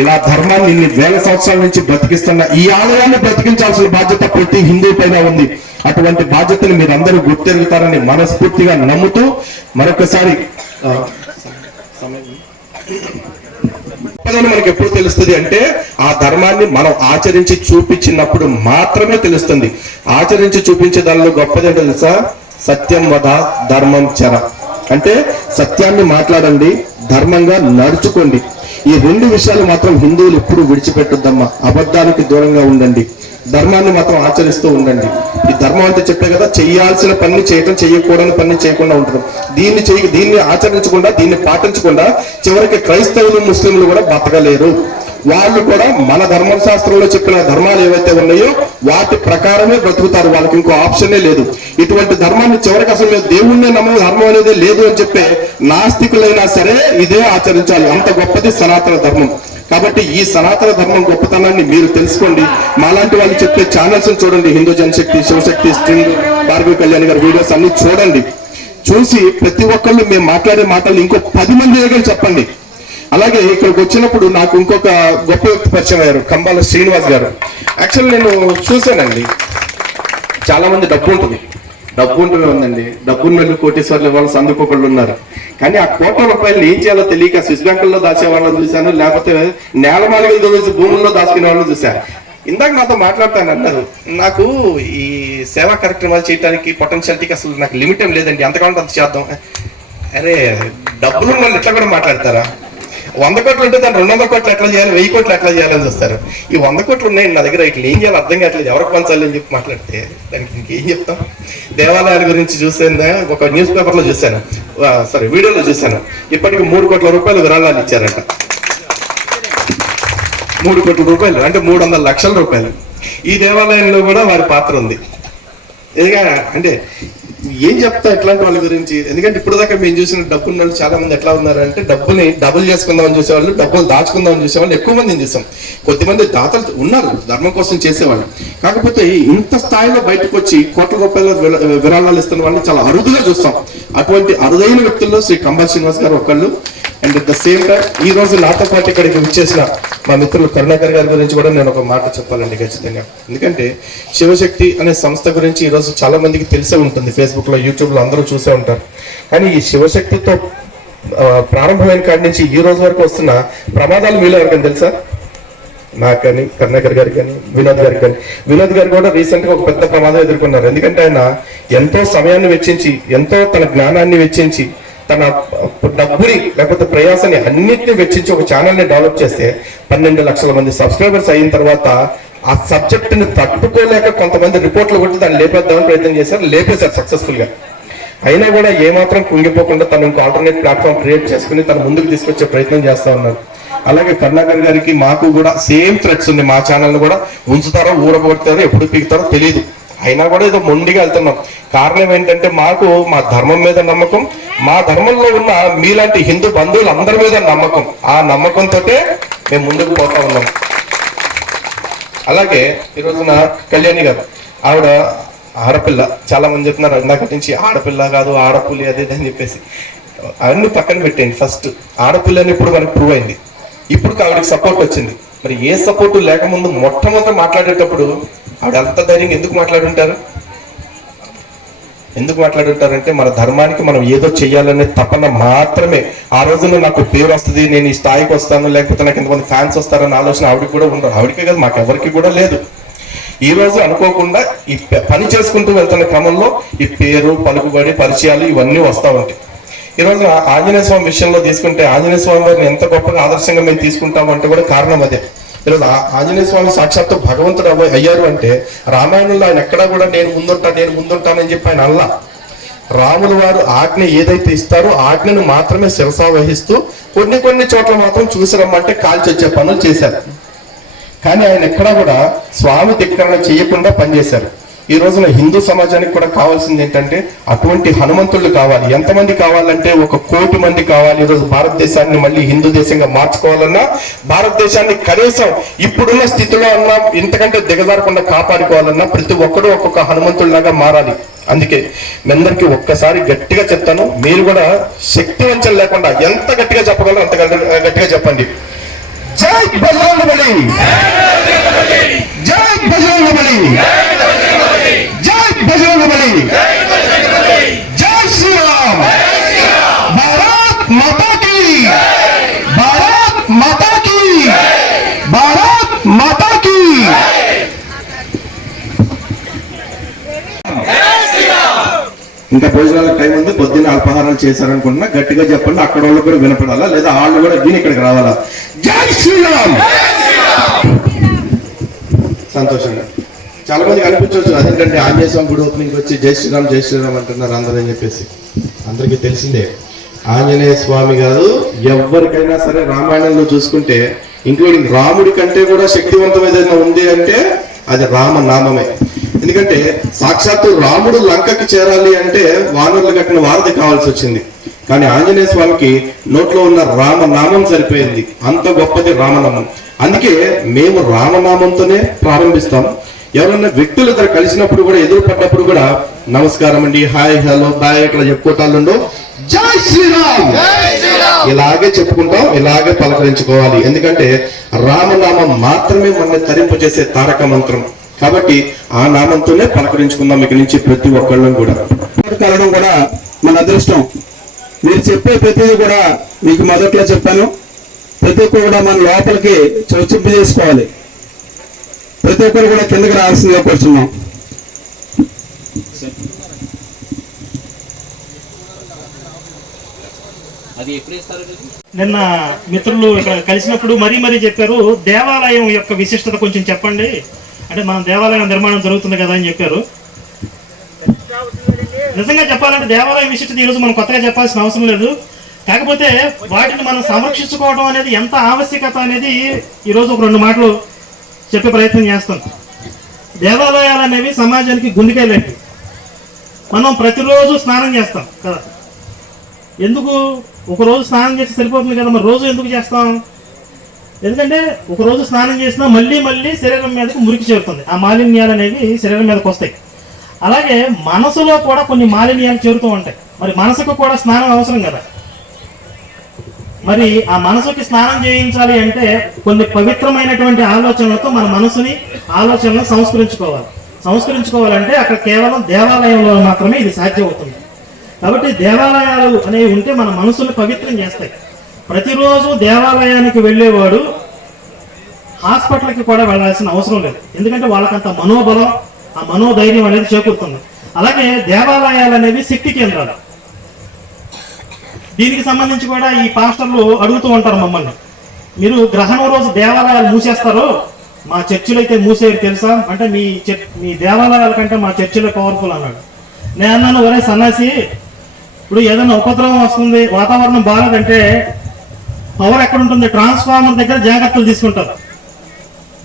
ఇలా ధర్మాన్ని ఇన్ని వేల సంవత్సరాల నుంచి బ్రతికిస్తున్న ఈ ఆలయాన్ని బ్రతికించాల్సిన బాధ్యత ప్రతి హిందూ పైన ఉంది. అటువంటి బాధ్యతను మీరందరూ గుర్తెరుగుతారని మనస్ఫూర్తిగా నమ్ముతూ మరొకసారి మనకి ఎప్పుడు తెలుస్తుంది అంటే ఆ ధర్మాన్ని మనం ఆచరించి చూపించినప్పుడు మాత్రమే తెలుస్తుంది. ఆచరించి చూపించే దానిలో గొప్పది ఏంటో తెలుసా? సత్యం వద ధర్మం చర. అంటే సత్యాన్ని మాట్లాడండి, ధర్మంగా నడుచుకోండి. ఈ 2 విషయాలు మాత్రం హిందువులు ఎప్పుడు విడిచిపెట్టొద్దమ్మా. అబద్ధానికి దూరంగా ఉండండి, ధర్మాన్ని మాత్రం ఆచరిస్తూ ఉండండి. ఈ ధర్మం అంటే చెప్పే కదా, చేయాల్సిన పని చేయటం, చేయకూడని పని చేయకుండా ఉండటం. దీన్ని ఆచరించకుండా, దీన్ని పాటించకుండా చివరికి క్రైస్తవులు, ముస్లింలు కూడా బతకలేరు. వాళ్ళు కూడా మన ధర్మశాస్త్రంలో చెప్పిన ధర్మాలు ఏవైతే ఉన్నాయో వాటి ప్రకారమే బ్రతుకుతారు. వాళ్ళకి ఇంకో ఆప్షనే లేదు. ఇటువంటి ధర్మాన్ని చివరికి అసలు మేము దేవుణ్ణే నమ్మ, ధర్మం అనేది లేదు అని చెప్పే నాస్తికులైనా సరే ఇదే ఆచరించాలి. అంత గొప్పది సనాతన ధర్మం. కాబట్టి ఈ సనాతన ధర్మం గొప్పతనాన్ని మీరు తెలుసుకోండి. మాలాంటి వాళ్ళు చెప్పే ఛానల్స్ చూడండి, హిందూ జనశక్తి, శివశక్తి, స్ట్రింగ్, భార్గవి కళ్యాణి గారి వీడియోస్ అన్ని చూడండి. చూసి ప్రతి ఒక్కళ్ళు మేము మాట్లాడే మాటలు ఇంకో 10 మంది దగ్గర చెప్పండి. అలాగే ఇక్కడికి వచ్చినప్పుడు నాకు ఇంకొక గొప్ప వ్యక్తి పరిచయం అయ్యారు, కంబాల శ్రీనివాస్ గారు. యాక్చువల్ నేను చూశానండి, చాలా మంది డబ్బు ఉంటుంది ఉందండి, డబ్బును వెళ్ళి కోటీశ్వర్లు ఇవ్వాలి అందుకోకుండా ఉన్నారు. కానీ ఆ కోట్ల రూపాయలు ఏం చేయాలో తెలియక స్విస్ బ్యాంకుల్లో దాచే వాళ్ళని చూశాను, లేకపోతే నేలమాలిగలు దొరిసి భూముల్లో దాచుకునే వాళ్ళని చూశాను. ఇందాక నాతో మాట్లాడతాను అన్నారు, నాకు ఈ సేవా కార్యక్రమాలు చేయడానికి పొటెన్షియాలిటీకి అసలు నాకు లిమిట్ ఏం లేదండి, ఎంతకాలంటే అంత చేద్దాం. అరే డబ్బులు వాళ్ళు ఇట్లా కూడా మాట్లాడతారా? 100 కోట్లు ఉంటే దాన్ని 200 కోట్లు ఎట్లా చేయాలి, 1000 కోట్లు ఎట్లా చేయాలని చూస్తారు. ఈ 100 కోట్లు ఉన్నాయండి నా దగ్గర, ఇట్లా ఏం చేయాలి అర్థం కావట్లేదు, ఎవరికి పంచాలి అని చెప్పి మాట్లాడితే దానికి ఇంకేం చెప్తాం. దేవాలయాల గురించి చూసేందా ఒక న్యూస్ పేపర్లో చూశాను, వీడియోలో చూశాను, ఇప్పటికి 3 కోట్ల రూపాయలు విరాళాలు ఇచ్చారంట. 3 కోట్ల రూపాయలు, అంటే 300 లక్షల రూపాయలు. ఈ దేవాలయంలో కూడా వారి పాత్ర ఉంది. ఎందుకంటే అంటే ఏం చెప్తా ఇట్లాంటి వాళ్ళ గురించి, ఎందుకంటే ఇప్పుడు దాకా మేము చూసిన డబ్బున్న వాళ్ళు చాలా మంది ఎట్లా ఉన్నారంటే డబ్బుని డబుల్ చేసుకుందామని చూసేవాళ్ళు, డబ్బులు దాచుకుందామని చూసేవాళ్ళు ఎక్కువ మందిని చూసాం. కొద్దిమంది దాతలు ఉన్నారు ధర్మం కోసం చేసేవాళ్ళు. కాకపోతే ఇంత స్థాయిలో బయటకు వచ్చి కోట్ల రూపాయల విరాళాలు ఇస్తున్న వాళ్ళని చాలా అరుదుగా చూస్తాం. అటువంటి అరుదైన వ్యక్తుల్లో శ్రీ కంబా శ్రీనివాస్ గారు ఒకళ్ళు. And at the same time ఈ రోజు నాతో పాటు ఇక్కడికి విచ్చేసిన మా మిత్రులు కరుణాకర్ గారి గురించి కూడా నేను ఒక మాట చెప్పాలండి ఖచ్చితంగా. ఎందుకంటే శివశక్తి అనే సంస్థ గురించి ఈరోజు చాలా మందికి తెలిసే ఉంటుంది, ఫేస్బుక్లో యూట్యూబ్లో అందరూ చూసే ఉంటారు. కానీ ఈ శివశక్తితో ప్రారంభమైన కాడి నుంచి ఈ రోజు వరకు వస్తున్న ప్రమాదాలు మీలో ఎవరికైనా తెలుసా? నాకు కానీ, కరుణాకర్ గారికి కానీ, వినోద్ గారికి కానీ. వినోద్ గారు కూడా రీసెంట్గా ఒక పెద్ద ప్రమాదం ఎదుర్కొన్నారు. ఎందుకంటే ఆయన ఎంతో సమయాన్ని వెచ్చించి, ఎంతో తన జ్ఞానాన్ని వెచ్చించి, తన డబ్బుని లేకపోతే ప్రయాసాన్ని అన్నింటినీ వెచ్చించి ఒక ఛానల్ని డెవలప్ చేస్తే 12 లక్షల మంది సబ్స్క్రైబర్స్ అయిన తర్వాత ఆ సబ్జెక్టుని తట్టుకోలేక కొంతమంది రిపోర్ట్లు కొట్టి దాన్ని లేపేద్దామని ప్రయత్నం చేశారు, లేపేశారు సక్సెస్ఫుల్గా. అయినా కూడా ఏమాత్రం కుంగిపోకుండా తను ఇంకో ఆల్టర్నేట్ ప్లాట్ఫామ్ క్రియేట్ చేసుకుని తను ముందుకు తీసుకొచ్చే ప్రయత్నం చేస్తూ ఉన్నారు. అలాగే కరుణాకర్ గారికి మాకు కూడా సేమ్ థ్రెడ్స్ ఉంది. మా ఛానల్ కూడా ఉంచుతారో ఊరగొడతారో ఎప్పుడు పీకుతారో తెలియదు, అయినా కూడా ఏదో మొండిగా వెళ్తున్నాం. కారణం ఏంటంటే మాకు మా ధర్మం మీద నమ్మకం, మా ధర్మంలో ఉన్న మీలాంటి హిందూ బంధువులు అందరి మీద నమ్మకం. ఆ నమ్మకంతో మేము ముందుకు పోతా ఉన్నాం. అలాగే ఈరోజున కళ్యాణి గారు, ఆవిడ ఆడపిల్ల. చాలా మంది చెప్తున్నారు ఇందాక నుంచి ఆడపిల్ల కాదు ఆడపులి అది అని చెప్పేసి. అవన్నీ పక్కన పెట్టండి. ఫస్ట్ ఆడపిల్లని ఇప్పుడు మనకు ప్రూవ్ అయింది, ఇప్పుడు ఆవిడకి సపోర్ట్ వచ్చింది. మరి ఏ సపోర్టు లేకముందు మొట్టమొదటి మాట్లాడేటప్పుడు ఆవిడ అంత ధైర్యంగా ఎందుకు మాట్లాడుంటారు? ఎందుకు మాట్లాడుంటారంటే మన ధర్మానికి మనం ఏదో చెయ్యాలనే తపన మాత్రమే. ఆ రోజున నాకు పేరు వస్తుంది, నేను ఈ స్థాయికి వస్తాను, లేకపోతే నాకు ఎంతమంది ఫ్యాన్స్ వస్తారన్న ఆలోచన ఆవిడకి కూడా ఉండరు. ఆవిడకే కాదు, మాకు ఎవరికి కూడా లేదు. ఈ రోజు అనుకోకుండా ఈ పని చేసుకుంటూ వెళ్తున్న క్రమంలో ఈ పేరు, పలుకుబడి, పరిచయాలు ఇవన్నీ వస్తూ ఉంటాయి. ఈ రోజు ఆంజనేయ స్వామి విషయంలో తీసుకుంటే ఆంజనేయ స్వామి వారిని ఎంత గొప్పగా ఆదర్శంగా మేము తీసుకుంటామంటే కూడా కారణం అదే. ఈరోజు ఆంజనేయ స్వామి సాక్షాత్తు భగవంతుడు అయ్యారు అంటే రామాయణంలో ఆయన ఎక్కడా కూడా నేను ముందుంటానని చెప్పి ఆయన అల్లా. రాముల వారు ఆజ్ఞ ఏదైతే ఇస్తారో ఆజ్ఞను మాత్రమే శిరసా వహిస్తూ కొన్ని చోట్ల మాత్రం చూసి రమ్మంటే కాల్చి వచ్చే పనులు చేశారు. కానీ ఆయన ఎక్కడా కూడా స్వామి ధిక్కరణ చేయకుండా పనిచేశారు. ఈ రోజున హిందూ సమాజానికి కూడా కావాల్సింది ఏంటంటే అటువంటి హనుమంతుళ్ళు కావాలి. ఎంతమంది కావాలంటే 1 కోటి మంది కావాలి. ఈరోజు భారతదేశాన్ని మళ్ళీ హిందూ దేశంగా మార్చుకోవాలన్నా, భారతదేశాన్ని కనీసం ఇప్పుడున్న స్థితిలో అన్నా ఇంతకంటే దిగజారకుండా కాపాడుకోవాలన్నా ప్రతి ఒక్కరూ ఒక్కొక్క హనుమంతుల్లాగా మారాలి. అందుకే మీ అందరికీ ఒక్కసారి గట్టిగా చెప్తాను, మీరు కూడా శక్తి వంచన లేకుండా ఎంత గట్టిగా చెప్పగలరో అంత గట్టిగా చెప్పండి. జై బజరంగబలి, జై బజరంగబలి, జై బజరంగబలి, జై శ్రీరామ్, భారత్ మాతా కీ, భారత్ మాతా కీ, భారత్ మాతా కీ. ఇంకా భోజనాలకు టైం ఉంది, పొద్దున్న అల్పాహారాలు చేశారనుకుంటున్నా గట్టిగా చెప్పండి. అక్కడ వాళ్ళు కూడా వినపడాలా, లేదా వాళ్ళు కూడా విని ఇక్కడికి రావాలా. జై శ్రీరామ్. సంతోషంగా చాలా మందికి అనిపించవచ్చు అదేంటంటే ఆంజనేయ స్వామి గుడి ఓపెనింగ్ వచ్చి జై శ్రీరామ్ అంటున్నారు అందరూ అని చెప్పేసి. అందరికీ తెలిసిందే ఆంజనేయ స్వామి కాదు, ఎవరికైనా సరే రామాయణంలో చూసుకుంటే ఇంక్లూడింగ్ రాముడి కంటే కూడా శక్తివంతం ఏదైనా ఉంది అంటే అది రామనామమే. ఎందుకంటే సాక్షాత్తు రాముడు లంకకి చేరాలి అంటే వానరులు కట్టిన వారధి కావాల్సి వచ్చింది. కానీ ఆంజనేయ స్వామికి నోట్లో ఉన్న రామనామం సరిపోయింది, అంత గొప్పది రామనామం. అందుకే మేము రామనామంతోనే ప్రారంభిస్తాం. ఎవరైనా వ్యక్తులు ఇద్దరు కలిసినప్పుడు కూడా ఎదురు పడ్డప్పుడు కూడా నమస్కారం అండి, హాయ్, హలో, బాయ్ ఇట్లా చెప్పుకోవటాలు జై శ్రీరామ్ ఇలాగే చెప్పుకుంటాం, ఇలాగే పలకరించుకోవాలి. ఎందుకంటే రామనామం మాత్రమే మన తరింపు చేసే తారక మంత్రం. కాబట్టి ఆ నామంతోనే పలకరించుకుందాం ఇక నుంచి ప్రతి ఒక్కళ్ళం కూడా. కలడం కూడా మన అదృష్టం. మీరు చెప్పే ప్రతిదీ కూడా మీకు మొదట్లో చెప్పాను, ప్రతి ఒక్కరు కూడా మన లోపలికి చొచ్చింపు చేసుకోవాలి. ప్రతి ఒక్కరు కూడా కిందకి రావాల్సిందిగా కూర్చున్నాం. నిన్న మిత్రులు ఇక్కడ కలిసినప్పుడు మరీ చెప్పారు, దేవాలయం యొక్క విశిష్టత కొంచెం చెప్పండి అంటే, మనం దేవాలయం నిర్మాణం జరుగుతుంది కదా అని చెప్పారు. నిజంగా చెప్పాలంటే దేవాలయం విశిష్టత ఈరోజు మనం కొత్తగా చెప్పాల్సిన అవసరం లేదు. కాకపోతే వాటిని మనం సంరక్షించుకోవడం అనేది ఎంత ఆవశ్యకత అనేది ఈరోజు ఒక 2 మాటలు చెప్పే ప్రయత్నం చేస్తాం. దేవాలయాలు అనేవి సమాజానికి గుండెకాయలండి. మనం ప్రతిరోజు స్నానం చేస్తాం కదా. ఎందుకు ఒకరోజు స్నానం చేస్తే సరిపోతుంది కదా, మరి రోజు ఎందుకు చేస్తాం? ఎందుకంటే ఒకరోజు స్నానం చేసినా మళ్ళీ మళ్ళీ శరీరం మీదకి మురికి చేరుతుంది. ఆ మాలిన్యాలు అనేవి శరీరం మీదకి వస్తాయి. అలాగే మనసులో కూడా కొన్ని మాలిన్యాలు చేరుతూ ఉంటాయి. మరి మనసుకు కూడా స్నానం అవసరం కదా. మరి ఆ మనసుకి స్నానం చేయించాలి అంటే కొన్ని పవిత్రమైనటువంటి ఆలోచనలతో మన మనసుని ఆలోచనలను సంస్కరించుకోవాలంటే అక్కడ కేవలం దేవాలయంలో మాత్రమే ఇది సాధ్యం అవుతుంది. కాబట్టి దేవాలయాలు అనేవి ఉంటే మన మనసుని పవిత్రం చేస్తాయి. ప్రతిరోజు దేవాలయానికి వెళ్ళేవాడు హాస్పిటల్కి కూడా వెళ్ళాల్సిన అవసరం లేదు. ఎందుకంటే వాళ్ళకంత మనోబలం, ఆ మనోధైర్యం అనేది చేకూరుతుంది. అలాగే దేవాలయాలు అనేవి శక్తి కేంద్రాలు. దీనికి సంబంధించి కూడా ఈ పాస్టర్లు అడుగుతూ ఉంటారు మమ్మల్ని, మీరు గ్రహణం రోజు దేవాలయాలు మూసేస్తారు, మా చర్చిలు అయితే మూసేది తెలుసా అంటే, మీ దేవాలయాల కంటే మా చర్చిలో పవర్ఫుల్ అన్నాడు. నేను అన్నాను, ఒరే సన్నాసి, ఇప్పుడు ఏదైనా ఉపద్రవం వస్తుంది, వాతావరణం బాగాలంటే పవర్ ఎక్కడ ఉంటుంది? ట్రాన్స్ఫార్మర్ దగ్గర జాగ్రత్తలు తీసుకుంటారు.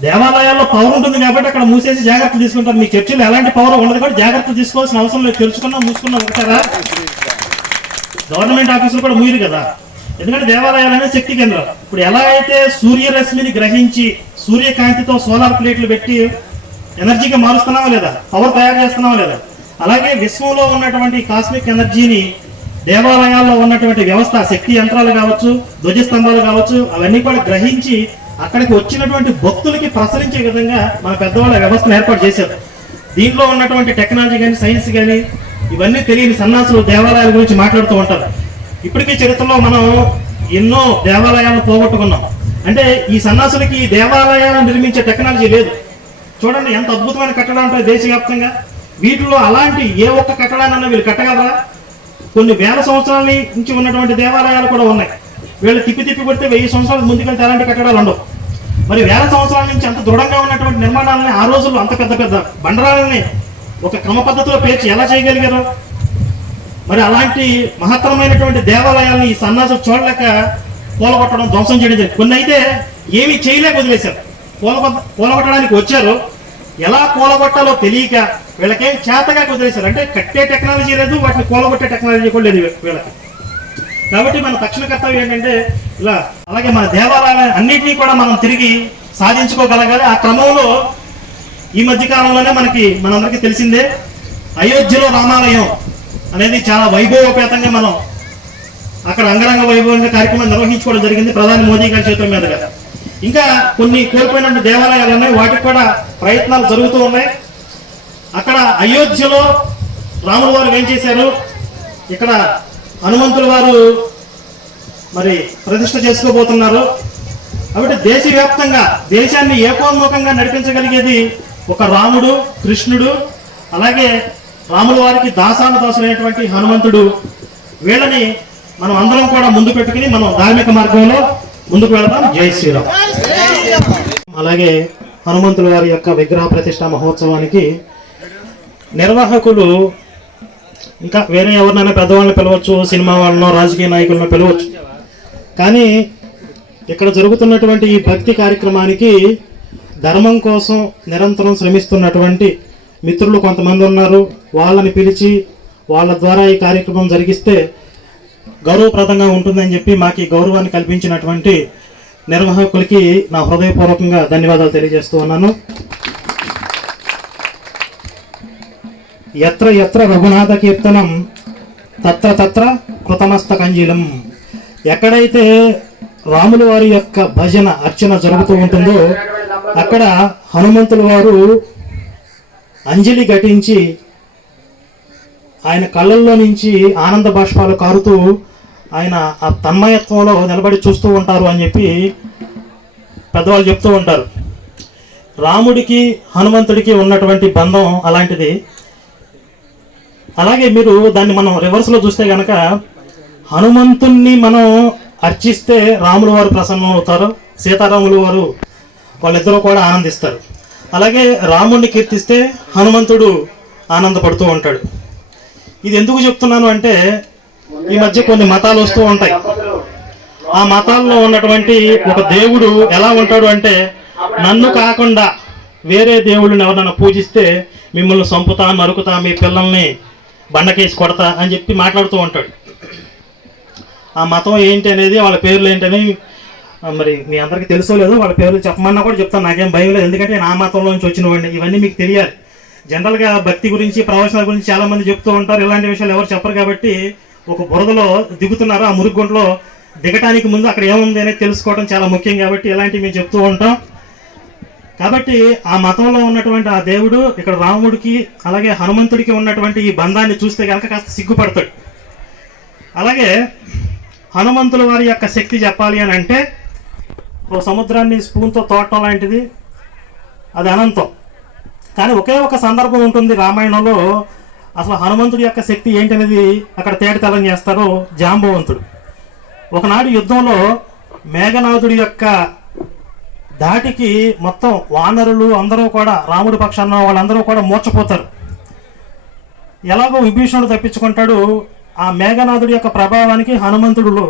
దేవాలయాల్లో పవర్ ఉంటుంది కాబట్టి అక్కడ మూసేసి జాగ్రత్తలు తీసుకుంటారు. మీ చర్చిలో ఎలాంటి పవర్ ఉండదు కాబట్టి జాగ్రత్తలు తీసుకోవాల్సిన అవసరం లేదు. తెలుసుకున్నా మూసుకున్నా ఒకసారా? గవర్నమెంట్ ఆఫీసులు కూడా మూయరు కదా. ఎందుకంటే దేవాలయాలు అనేది శక్తి కేంద్రాలు. ఇప్పుడు ఎలా అయితే సూర్యరశ్మిని గ్రహించి సూర్యకాంతితో సోలార్ ప్లేట్లు పెట్టి ఎనర్జీగా మారుస్తున్నావా లేదా, పవర్ తయారు చేస్తున్నావా లేదా, అలాగే విశ్వంలో ఉన్నటువంటి కాస్మిక్ ఎనర్జీని దేవాలయాల్లో ఉన్నటువంటి వ్యవస్థ, శక్తి యంత్రాలు కావచ్చు, ధ్వజస్తంభాలు కావచ్చు, అవన్నీ కూడా గ్రహించి అక్కడికి వచ్చినటువంటి భక్తులకి ప్రసరించే విధంగా మన పెద్దవాళ్ళ వ్యవస్థను ఏర్పాటు చేశారు. దీంట్లో ఉన్నటువంటి టెక్నాలజీ కానీ, సైన్స్ కానీ ఇవన్నీ తెలియని సన్నాసులు దేవాలయాల గురించి మాట్లాడుతూ ఉంటారు. ఇప్పటికీ చరిత్రలో మనం ఎన్నో దేవాలయాలను పోగొట్టుకున్నాం. అంటే ఈ సన్నాసులకి దేవాలయాలను నిర్మించే టెక్నాలజీ లేదు. చూడండి ఎంత అద్భుతమైన కట్టడాలు ఉంటాయి దేశవ్యాప్తంగా. వీటిలో అలాంటి ఏ ఒక్క కట్టడాన్ని వీళ్ళు కట్టగలరా? కొన్ని వేల సంవత్సరాల నుంచి ఉన్నటువంటి దేవాలయాలు కూడా ఉన్నాయి. వీళ్ళు తిప్పి కొడితే 1000 సంవత్సరాల ముందుకెళ్తే అలాంటి కట్టడాలు ఉండవు. మరి వేల సంవత్సరాల నుంచి అంత దృఢంగా ఉన్నటువంటి నిర్మాణాలని ఆ రోజుల్లో అంత పెద్ద పెద్ద బండరాలని ఒక క్రమ పద్ధతిలో పేర్చి ఎలా చేయగలిగారు? మరి అలాంటి మహత్తరమైనటువంటి దేవాలయాల్ని ఈ సన్నాసులు చూడలేక కూలగొట్టడం, ధ్వంసం చేయడం జరిగింది. కొన్ని అయితే ఏమీ చేయలేక వదిలేశారు. కూలగొట్టడానికి వచ్చారు, ఎలా కూలగొట్టాలో తెలియక వీళ్ళకేం చేతగా వదిలేశారు. అంటే కట్టే టెక్నాలజీ లేదు, వాటిని కూలగొట్టే టెక్నాలజీ కూడా లేదు వీళ్ళకి. కాబట్టి మన తక్షణ కర్తవ్యం ఏంటంటే ఇలా అలాగే మన దేవాలయాలు అన్నింటినీ కూడా మనం తిరిగి సాధించుకోగలగాలి. ఆ క్రమంలో ఈ మధ్య కాలంలోనే మనందరికీ తెలిసిందే, అయోధ్యలో రామాలయం అనేది చాలా వైభవోపేతంగా మనం అక్కడ అంగరంగ వైభవంగా కార్యక్రమం నిర్వహించుకోవడం జరిగింది ప్రధాని మోదీ గారి చేతుల మీదుగా. ఇంకా కొన్ని కోల్పోయిన దేవాలయాలు ఉన్నాయి, వాటికి కూడా ప్రయత్నాలు జరుగుతూ ఉన్నాయి. అక్కడ అయోధ్యలో రాముల వారు ఏం చేశారు, ఇక్కడ హనుమంతుల వారు మరి ప్రతిష్ఠ చేసుకోబోతున్నారు. కాబట్టి దేశవ్యాప్తంగా దేశాన్ని ఏకోన్ముఖంగా నడిపించగలిగేది ఒక రాముడు, కృష్ణుడు, అలాగే రాముల వారికి దాసానుదాసులైనటువంటి హనుమంతుడు. వీళ్ళని మనం అందరం కూడా ముందు పెట్టుకుని మనం ధార్మిక మార్గంలో ముందుకు వెళదాం. జై శ్రీరామ్. అలాగే హనుమంతుల వారి యొక్క విగ్రహ ప్రతిష్ఠ మహోత్సవానికి నిర్వాహకులు ఇంకా వేరే ఎవరినైనా పెద్దవాళ్ళని పిలవచ్చు, సినిమా వాళ్ళనో రాజకీయ నాయకులను పిలవచ్చు. కానీ ఇక్కడ జరుగుతున్నటువంటి ఈ భక్తి కార్యక్రమానికి ధర్మం కోసం నిరంతరం శ్రమిస్తున్నటువంటి మిత్రులు కొంతమంది ఉన్నారు. వాళ్ళని పిలిచి వాళ్ళ ద్వారా ఈ కార్యక్రమం జరిగిస్తే గౌరవప్రదంగా ఉంటుందని చెప్పి మాకు ఈ గౌరవాన్ని కల్పించినటువంటి నిర్వాహకులకి నా హృదయపూర్వకంగా ధన్యవాదాలు తెలియజేస్తూ ఉన్నాను. ఎత్ర ఎత్ర రఘునాథ కీర్తనం తత్ర తత్ర కృతమస్తకంజీలం. ఎక్కడైతే రాముల వారి యొక్క భజన అర్చన జరుగుతూ ఉంటుందో అక్కడ హనుమంతుల వారు అంజలి ఘటించి ఆయన కళ్ళల్లో నుంచి ఆనంద బాష్పాలు కారుతూ ఆయన ఆ తన్మయత్వంలో నిలబడి చూస్తూ ఉంటారు అని చెప్పి పెద్దవాళ్ళు చెప్తూ ఉంటారు. రాముడికి హనుమంతుడికి ఉన్నటువంటి బంధం అలాంటిది. అలాగే మీరు దాన్ని మనం రివర్స్లో చూస్తే కనుక హనుమంతుణ్ణి మనం అర్చిస్తే రాముల వారు ప్రసన్నం అవుతారు, సీతారాముల వారు వాళ్ళిద్దరూ కూడా ఆనందిస్తారు. అలాగే రాముడిని కీర్తిస్తే హనుమంతుడు ఆనందపడుతూ ఉంటాడు. ఇది ఎందుకు చెప్తున్నాను అంటే ఈ మధ్య కొన్ని మతాలు వస్తూ ఉంటాయి. ఆ మతాల్లో ఉన్నటువంటి ఒక దేవుడు ఎలా ఉంటాడు అంటే, నన్ను కాకుండా వేరే దేవుళ్ళని ఎవరన్నా పూజిస్తే మిమ్మల్ని చంపుతా, నరుకుతా, మీ పిల్లల్ని బండకేసి కొడతా అని చెప్పి మాట్లాడుతూ ఉంటాడు. ఆ మతం ఏంటి అనేది, వాళ్ళ పేర్లు ఏంటని మరి మీ అందరికీ తెలుసో లేదో, వాళ్ళ పేర్లు చెప్పమన్నా కూడా చెప్తాను, నాకేం భయం లేదు. ఎందుకంటే నా మతంలో నుంచి వచ్చినవాడిని, ఇవన్నీ మీకు తెలియాలి. జనరల్గా భక్తి గురించి, ప్రవచనాల గురించి చాలా మంది చెప్తూ ఉంటారు, ఇలాంటి విషయాలు ఎవరు చెప్పరు. కాబట్టి ఒక బురదలో దిగుతున్నారు, ఆ మురుగుంటలో దిగటానికి ముందు అక్కడ ఏముంది అనేది తెలుసుకోవడం చాలా ముఖ్యం. కాబట్టి ఇలాంటివి మేము చెప్తూ ఉంటాం. కాబట్టి ఆ మతంలో ఉన్నటువంటి ఆ దేవుడు ఇక్కడ రాముడికి అలాగే హనుమంతుడికి ఉన్నటువంటి ఈ బంధాన్ని చూస్తే కనుక కాస్త సిగ్గుపడతాడు. అలాగే హనుమంతుల వారి యొక్క శక్తి చెప్పాలి అని అంటే, ఓ సముద్రాన్ని స్పూన్తో తోడటం లాంటిది, అది అనంతం. కానీ ఒకే ఒక సందర్భం ఉంటుంది రామాయణంలో, అసలు హనుమంతుడి యొక్క శక్తి ఏంటనేది అక్కడ తేటతెల్లం చేస్తారు జాంబవంతుడు. ఒకనాడు యుద్ధంలో మేఘనాథుడి యొక్క దాటికి మొత్తం వానరులు అందరూ కూడా, రాముడి పక్షాన వాళ్ళందరూ కూడా మూర్చపోతారు. ఎలాగో విభీషణుడు తప్పించుకుంటాడు. ఆ మేఘనాథుడి యొక్క ప్రభావానికి హనుమంతుడు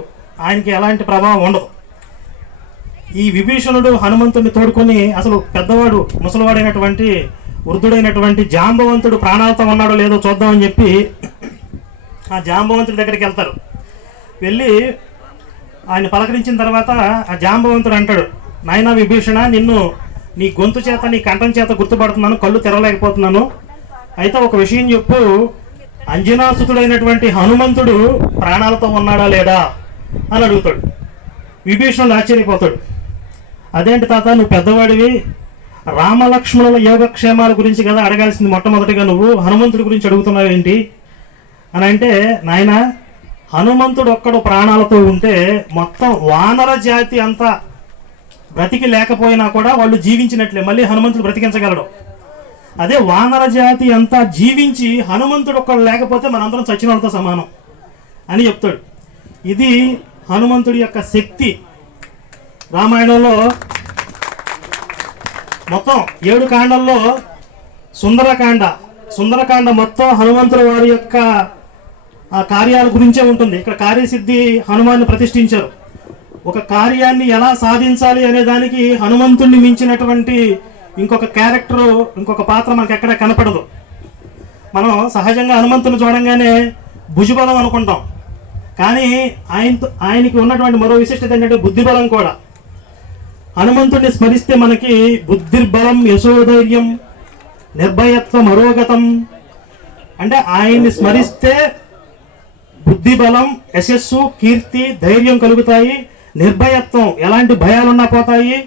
ఆయనకి ఎలాంటి ప్రభావం ఉండదు. ఈ విభీషణుడు హనుమంతుడిని తోడుకొని, అసలు పెద్దవాడు ముసలివాడైనటువంటి వృద్ధుడైనటువంటి జాంబవంతుడు ప్రాణాలతో ఉన్నాడో లేదో చూద్దామని చెప్పి ఆ జాంబవంతుడి దగ్గరికి వెళ్తారు. వెళ్ళి ఆయన పలకరించిన తర్వాత ఆ జాంబవంతుడు అంటాడు, నాయనా విభీషణ, నిన్ను నీ గొంతు చేత, నీ కంఠం చేత గుర్తుపడుతున్నాను, కళ్ళు తెరవలేకపోతున్నాను. అయితే ఒక విషయం చెప్పు, అంజనాసుతుడైనటువంటి హనుమంతుడు ప్రాణాలతో ఉన్నాడా లేడా అని అడుగుతాడు. విభీషణుడు ఆశ్చర్యపోతాడు. అదేంటి తాత, నువ్వు పెద్దవాడివి, రామలక్ష్మణుల యోగక్షేమాల గురించి కదా అడగాల్సింది మొట్టమొదటిగా, నువ్వు హనుమంతుడి గురించి అడుగుతున్నావు ఏంటి అని అంటే, నాయన హనుమంతుడు ఒక్కడు ప్రాణాలతో ఉంటే మొత్తం వానర జాతి అంతా బ్రతికి లేకపోయినా కూడా వాళ్ళు జీవించినట్లే, మళ్ళీ హనుమంతుడు బ్రతికించగలడు. అదే వానర జాతి అంతా జీవించి హనుమంతుడు ఒక్కడు లేకపోతే మనందరం చచ్చిన వాళ్ళతో సమానం అని చెప్తాడు. ఇది హనుమంతుడి యొక్క శక్తి. రామాయణంలో మొత్తం 7 కాండల్లో సుందరకాండ మొత్తం హనుమంతుల వారి యొక్క కార్యాల గురించే ఉంటుంది. ఇక్కడ కార్యసిద్ధి హనుమాన్ని ప్రతిష్ఠించారు. ఒక కార్యాన్ని ఎలా సాధించాలి అనే దానికి హనుమంతుడిని మించినటువంటి ఇంకొక క్యారెక్టర్, ఇంకొక పాత్ర మనకి ఎక్కడ కనపడదు. మనం సహజంగా హనుమంతుని చూడంగానే భుజబలం అనుకుంటాం, కానీ ఆయనకి ఉన్నటువంటి మరో విశిష్టత ఏంటంటే బుద్ధిబలం కూడా. హనుమంతుడిని స్మరిస్తే మనకి బుద్ధిర్బలం, యశోధైర్యం, నిర్భయత్వం, అరోగతం. అంటే ఆయన్ని స్మరిస్తే బుద్ధిబలం, యశస్సు, కీర్తి, ధైర్యం కలుగుతాయి. నిర్భయత్వం, ఎలాంటి భయాలున్నా పోతాయి,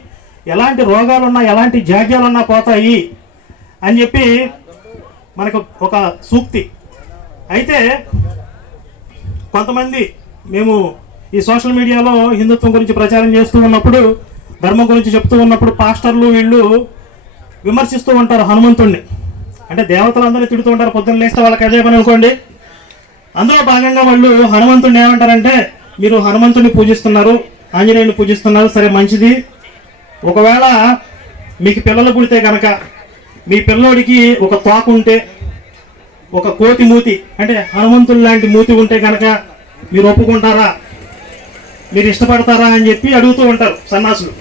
ఎలాంటి రోగాలున్నా, ఎలాంటి జాడ్యాలున్నా పోతాయి అని చెప్పి మనకు ఒక సూక్తి. అయితే కొంతమంది మేము ఈ సోషల్ మీడియాలో హిందుత్వం గురించి ప్రచారం చేస్తూ ఉన్నప్పుడు, ధర్మం గురించి చెప్తూ ఉన్నప్పుడు పాస్టర్లు వీళ్ళు విమర్శిస్తూ ఉంటారు హనుమంతుడిని. అంటే దేవతలందరినీ తిడుతూ ఉంటారు, పొద్దున్న లేస్తే వాళ్ళకి అదే పని అనుకోండి. అందులో భాగంగా వాళ్ళు హనుమంతుడిని ఏమంటారంటే, మీరు హనుమంతుడిని పూజిస్తున్నారు, ఆంజనేయుని పూజిస్తున్నారు, సరే మంచిది. ఒకవేళ మీకు పిల్లలు పుడితే కనుక మీ పిల్లోడికి ఒక తోక ఉంటే, ఒక కోతి మూతి అంటే హనుమంతుడు లాంటి మూతి ఉంటే కనుక మీరు ఒప్పుకుంటారా, మీరు ఇష్టపడతారా అని చెప్పి అడుగుతూ ఉంటారు సన్నాసులు.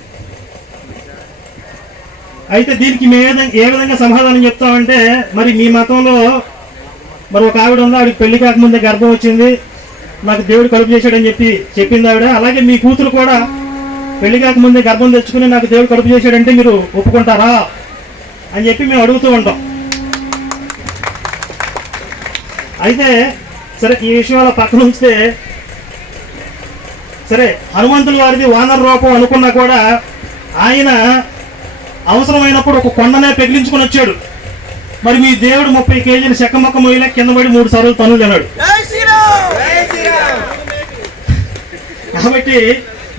అయితే దీనికి మేము ఏ విధంగా సమాధానం చెప్తామంటే, మరి మీ మతంలో మరి ఒక ఆవిడ ఉంది, ఆవిడకి పెళ్లి కాకముందే గర్భం వచ్చింది, నాకు దేవుడు కలుపు చేశాడని చెప్పింది ఆవిడ. అలాగే మీ కూతురు కూడా పెళ్లి కాకముందే గర్భం తెచ్చుకుని నాకు దేవుడు కలుపు చేశాడంటే మీరు ఒప్పుకుంటారా అని చెప్పి మేము అడుగుతూ ఉంటాం. అయితే సరే, ఈ విషయాల పక్కన ఉంచితే, సరే హనుమంతుల వారిది వానర రూపం అనుకున్నా కూడా ఆయన అవసరమైనప్పుడు ఒక కొండనే పెగిలించుకుని వచ్చాడు. మరి మీ దేవుడు 30 కేజీలు చెక్క మొక్క మొయ్యలే కింద పడి 3 సార్లు తనులు తిన్నాడు. కాబట్టి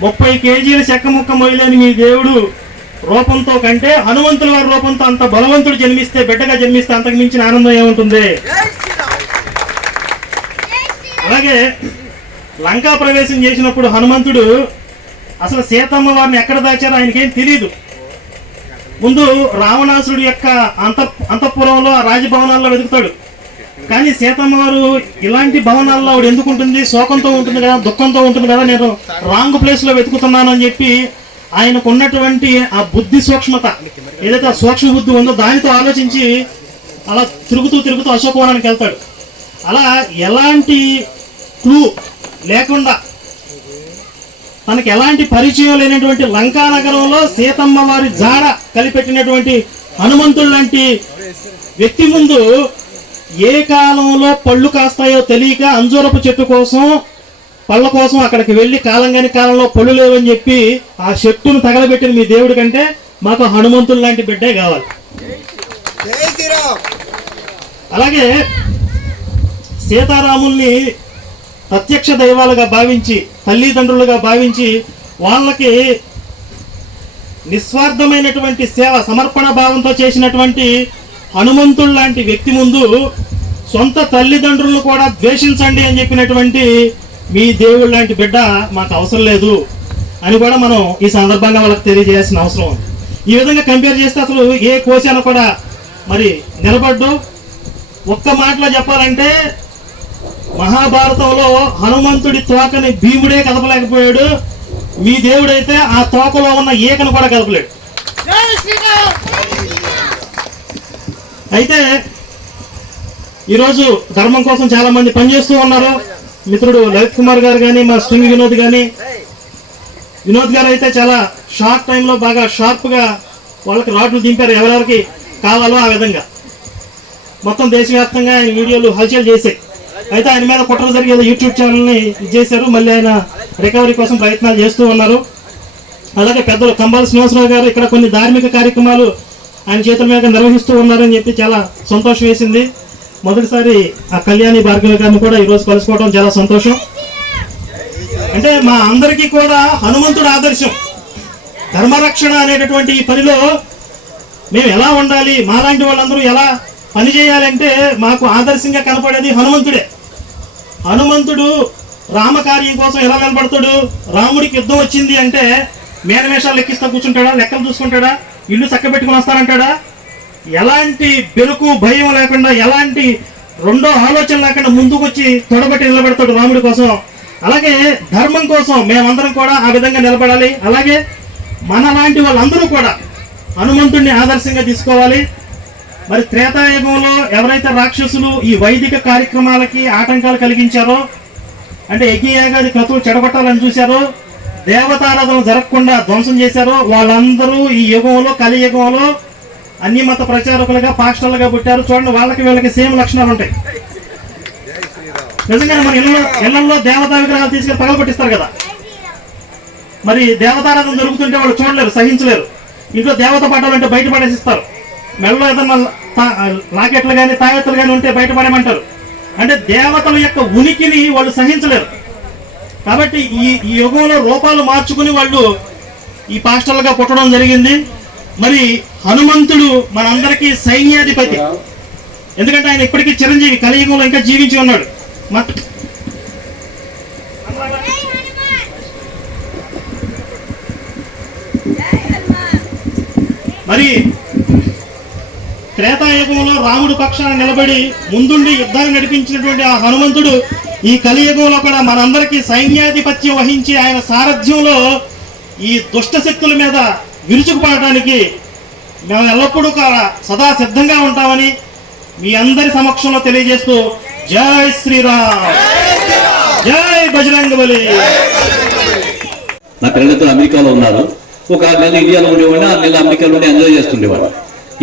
30 కేజీల చెక్క ముక్క మొయ్యలేని మీ దేవుడు రూపంతో కంటే హనుమంతుల వారి రూపంతో అంత బలవంతుడు జన్మిస్తే, బిడ్డగా జన్మిస్తే అంతకు మించిన ఆనందం ఏముంటుంది. అలాగే లంకా ప్రవేశం చేసినప్పుడు హనుమంతుడు అసలు సీతమ్మ వారిని ఎక్కడ దాచారో ఆయనకేం తెలియదు. ముందు రావణాసురుడి యొక్క అంతఃపురంలో, రాజభవనాల్లో వెతుకుతాడు. కానీ సీతమ్మ వారు ఇలాంటి భవనాల్లో ఆవిడ ఎందుకు ఉంటుంది, శోకంతో ఉంటుంది కదా, దుఃఖంతో ఉంటుంది కదా, నేను రాంగ్ ప్లేస్లో వెతుకుతున్నాను అని చెప్పి ఆయనకు ఉన్నటువంటి ఆ బుద్ధి సూక్ష్మత, ఏదైతే ఆ సూక్ష్మ బుద్ధి ఉందో దానితో ఆలోచించి అలా తిరుగుతూ అశోకవనానికి వెళ్తాడు. అలా ఎలాంటి క్లూ లేకుండా, తనకి ఎలాంటి పరిచయం లేనటువంటి లంకానగరంలో సీతమ్మ వారి జాడ కలిపెట్టినటువంటి హనుమంతుడు లాంటి వ్యక్తి ముందు ఏ కాలంలో పళ్ళు కాస్తాయో తెలియక అంజూరపు చెట్టు కోసం, పళ్ళ కోసం అక్కడికి వెళ్ళి కాలం కాని కాలంలో పళ్ళు లేవని చెప్పి ఆ చెట్టును తగలబెట్టిన మీ దేవుడి కంటే మాకు హనుమంతుడు లాంటి బిడ్డే కావాలి. అలాగే సీతారాముల్ని ప్రత్యక్ష దైవాలుగా భావించి, తల్లిదండ్రులుగా భావించి, వాళ్ళకి నిస్వార్థమైనటువంటి సేవ, సమర్పణ భావంతో చేసినటువంటి హనుమంతుడు లాంటి వ్యక్తి ముందు సొంత తల్లిదండ్రులను కూడా ద్వేషించండి అని చెప్పినటువంటి మీ దేవుడు లాంటి బిడ్డ మాకు అవసరం లేదు అని కూడా మనం ఈ సందర్భంగా వాళ్ళకి తెలియజేయాల్సిన అవసరం ఉంది. ఈ విధంగా కంపేర్ చేస్తే అసలు ఏ కోశాన కూడా మరి నిలబడ్డు. ఒక్క మాటలో చెప్పాలంటే మహాభారతంలో హనుమంతుడి తోకని భీముడే కదపలేకపోయాడు, మీ దేవుడైతే ఆ తోకలో ఉన్న ఈకను కూడా కదపలేడు. అయితే ఈరోజు ధర్మం కోసం చాలా మంది పనిచేస్తూ ఉన్నారు. మిత్రుడు లలిత్ కుమార్ గారు కానీ, మా స్ట్రింగ్ వినోద్ కానీ, వినోద్ గారు అయితే చాలా షార్ట్ టైంలో బాగా షార్ప్గా వాళ్ళకి రాడ్లు దింపారు, ఎవరెవరికి కావాలో ఆ విధంగా. మొత్తం దేశవ్యాప్తంగా ఆయన వీడియోలు హల్చల్ చేశాయి. అయితే ఆయన మీద కుట్ర జరిగే యూట్యూబ్ ఛానల్ని చేశారు, మళ్ళీ ఆయన రికవరీ కోసం ప్రయత్నాలు చేస్తూ ఉన్నారు. అలాగే పెద్దలు కంబాల శ్రీనివాసరావు గారు ఇక్కడ కొన్ని ధార్మిక కార్యక్రమాలు ఆయన చేతుల మీద నిర్వహిస్తూ ఉన్నారని చెప్పి చాలా సంతోషం వేసింది. మొదటిసారి ఆ కళ్యాణి భార్గవి గారిని కూడా ఈరోజు కలుసుకోవడం చాలా సంతోషం. అంటే మా అందరికీ కూడా హనుమంతుడు ఆదర్శం. ధర్మరక్షణ అనేటటువంటి ఈ పనిలో మేము ఎలా ఉండాలి, మాలాంటి వాళ్ళందరూ ఎలా పని చేయాలంటే మాకు ఆదర్శంగా కనపడేది హనుమంతుడే. హనుమంతుడు రామకార్యం కోసం ఎలా నిలబడతాడు? రాముడికి యుద్ధం వచ్చింది అంటే మేనమేషాలు లెక్కిస్తా కూర్చుంటాడా, లెక్కలు చూసుకుంటాడా, ఇల్లు చక్కబెట్టుకుని వస్తానంటాడా? ఎలాంటి బెరుకు భయం లేకుండా, ఎలాంటి రెండో ఆలోచన లేకుండా ముందుకు వచ్చి తొడబట్టి నిలబెడతాడు రాముడి కోసం. అలాగే ధర్మం కోసం మేమందరం కూడా ఆ విధంగా నిలబడాలి. అలాగే మనలాంటి వాళ్ళందరూ కూడా హనుమంతుడిని ఆదర్శంగా తీసుకోవాలి. మరి త్రేతాయుగంలో ఎవరైతే రాక్షసులు ఈ వైదిక కార్యక్రమాలకి ఆటంకాలు కలిగించారో, అంటే యజ్ఞయాగాది క్రతువులు చెడగొట్టాలని చూశారో, దేవతారాధన జరగకుండా ధ్వంసం చేశారో, వాళ్ళందరూ ఈ యుగంలో, కలియుగంలో అన్ని మత ప్రచారకులుగా, పాస్టర్లుగా పుట్టారు. చూడండి, వాళ్ళకి వీళ్ళకి సేమ్ లక్షణాలు ఉంటాయి. నిజంగానే మన ఇళ్లలో దేవతా విగ్రహాలు తీసుకెళ్ళి పగలగొట్టిస్తారు కదా. మరి దేవతారాధన జరుగుతుంటే వాళ్ళు చూడలేరు, సహించలేరు. ఇంట్లో దేవత పట్టాలు అంటే బయట పడేసిస్తారు. మెడలో ఏదన్నా లాకెట్లు కానీ తాయెత్తులు కానీ ఉంటే బయటపడేయమంటారు. అంటే దేవతల యొక్క ఉనికిని వాళ్ళు సహించలేరు. కాబట్టి ఈ యుగంలో రూపాలు మార్చుకుని వాళ్ళు ఈ పాస్టర్లుగా పుట్టడం జరిగింది. మరి హనుమంతుడు మనందరికీ సైన్యాధిపతి. ఎందుకంటే ఆయన ఇప్పటికీ చిరంజీవి, కలియుగంలో ఇంకా జీవించి ఉన్నాడు. మరి త్రేతాయుగంలో రాముడి పక్షాన నిలబడి ముందుండి యుద్ధాన్ని నడిపించినటువంటి ఆ హనుమంతుడు ఈ కలియుగంలో కూడా మనందరికీ సైన్యాధిపత్యం వహించి ఆయన సారథ్యంలో ఈ దుష్ట శక్తుల మీద విరుచుకుపడటానికి మేము ఎల్లప్పుడూ సదా సిద్ధంగా ఉంటామని మీ అందరి సమక్షంలో తెలియజేస్తూ జై శ్రీరామ్, జై బజరంగబలి. నా పిల్లలతో అమెరికాలో ఉన్నారు. ఒక 6 నెలలు ఇండియాలో ఉండేవాడిని, 6 నెలలు అమెరికాలోనే ఎంజాయ్ చేస్తుండేవాడు.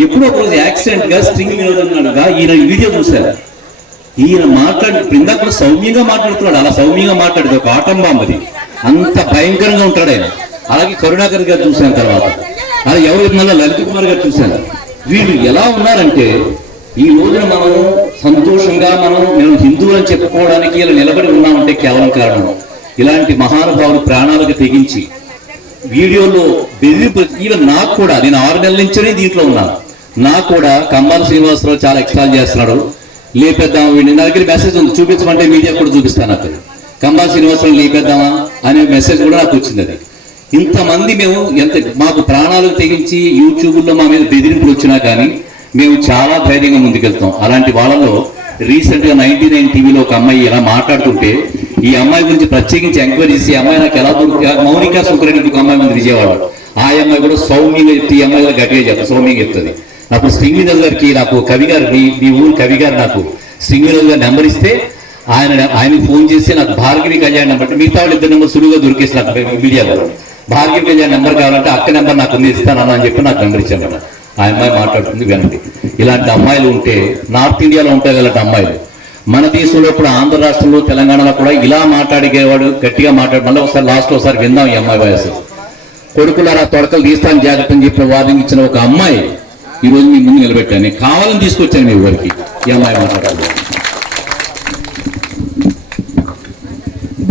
ఎప్పుడో ఒక రోజు యాక్సిడెంట్ గా స్ట్రింగ్ వినోద్ అన్నాడుగా ఈయన వీడియో చూశారు. ఈయన ఇందాక కూడా సౌమ్యంగా మాట్లాడుతున్నాడు. అలా సౌమ్యంగా మాట్లాడేది ఒక ఆటం బాంబ్, అది అంత భయంకరంగా ఉంటాడు ఆయన. అలాగే కరుణాకర్ గారు చూశాను, తర్వాత అలా ఎవరు మళ్ళీ లలిత్ కుమార్ గారు చూశాను. వీళ్ళు ఎలా ఉన్నారంటే ఈ రోజున మనం సంతోషంగా మేము హిందువులని చెప్పుకోవడానికి ఇలా నిలబడి ఉన్నామంటే కేవలం కారణం ఇలాంటి మహానుభావులు ప్రాణాలకు తెగించి వీడియోలో బెదిరింపు. ఈవెన్ నాకు కూడా, నేను 6 నెలల నుంచే దీంట్లో ఉన్నాను, నాకు కూడా కంబాల శ్రీనివాసరావు చాలా ఎక్స్ట్రాల్ చేస్తున్నాడు. లేపేద్దాం వీడిని, నా దగ్గర మెసేజ్ ఉంది, చూపించమంటే మీడియా కూడా చూపిస్తాను. నాకు కంబాల శ్రీనివాసరావు లేపేద్దామా అనే మెసేజ్ కూడా నాకు వచ్చింది. అది ఇంతమంది మేము మాకు ప్రాణాలు తెగించి యూట్యూబ్లో మా మీద బెదిరింపులు వచ్చినా కానీ మేము చాలా ధైర్యంగా ముందుకెళ్తాం. అలాంటి వాళ్ళలో రీసెంట్ గా 99 టీవీలో ఒక అమ్మాయి ఇలా మాట్లాడుతుంటే ఈ అమ్మాయి గురించి ప్రత్యేకించి ఎంక్వైరీ చేసి ఈ అమ్మాయి నాకు ఎలా మౌనిక సుకరెడ్డి ఒక అమ్మాయి ఉంది విజయవాడ, ఆ అమ్మాయి కూడా సౌమ్యంగా చెప్తే ఈ అమ్మాయి కూడా గట్టిగా చెప్తారు, సౌమ్యంగా చెప్తుంది. అప్పుడు శ్రీంగ్ వినోద్ గారికి నాకు కవి గారు మీ ఊరు కవి గారు నాకు శ్రీంగ్ వినోద్ గారి నెంబర్ ఇస్తే ఆయనకి ఫోన్ చేసి నాకు భార్గవి కళ్యాణ్ నెంబర్, మిగతా వాళ్ళు ఇద్దరు నెంబర్ సులువుగా దొరికేసి నాకు మీడియాలో భార్గవి కళ్యాణ్ నెంబర్ కావాలంటే అక్క నెంబర్ నాకు ఇస్తాను అని చెప్పి నాకు నెంబర్ ఇచ్చాను. ఆ అమ్మాయి మాట్లాడుతుంది వినండి. ఇలాంటి అమ్మాయిలు ఉంటే నార్త్ ఇండియాలో ఉంటాయి ఇలాంటి అమ్మాయిలు. మన దేశంలో ఇప్పుడు ఆంధ్ర రాష్ట్రంలో తెలంగాణలో కూడా ఇలా మాట్లాడేవాడు గట్టిగా మాట్లాడు. మళ్ళీ ఒకసారి లాస్ట్ ఒకసారి విందాం ఈ అమ్మాయి వయసు. కొడుకులారా తొడకలు తీస్తాను జాగ్రత్త అని చెప్పి వార్నింగ్ ఇచ్చిన ఒక అమ్మాయి ఈ రోజు మీ ముందు నిలబెట్టాను, కావాలని తీసుకొచ్చాను మీ ఊరికి. ఈ అమ్మాయి మాట్లాడాలి.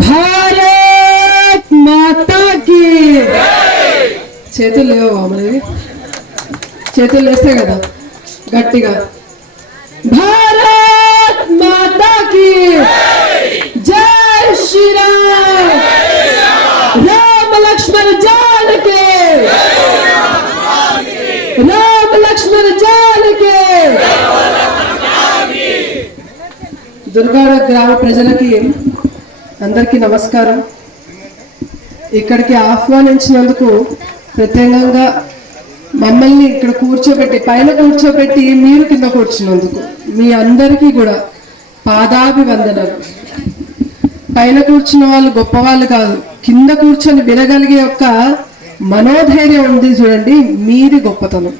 భారత్ మాతా కీ చేతులు లేవు మనవి, చేతులు వేస్తే కదా గట్టిగా. భారత్ మాతా కీ జై శ్రీరామ్, రామ లక్ష్మణ జానకి, రామ లక్ష్మణ జానకి. దుర్గాడ గ్రామ ప్రజలకి అందరికీ నమస్కారం. ఇక్కడికి ఆహ్వానించినందుకు ప్రత్యేకంగా మమ్మల్ని ఇక్కడ కూర్చోబెట్టి పైన కూర్చోబెట్టి మీరు కింద కూర్చున్నందుకు మీ అందరికీ కూడా పాదాభివందనాలు. పైన కూర్చున్న వాళ్ళు గొప్పవాళ్ళు కాదు, కింద కూర్చొని వినగలిగే యొక్క మనోధైర్యం ఉంది చూడండి, మీది గొప్పతనం.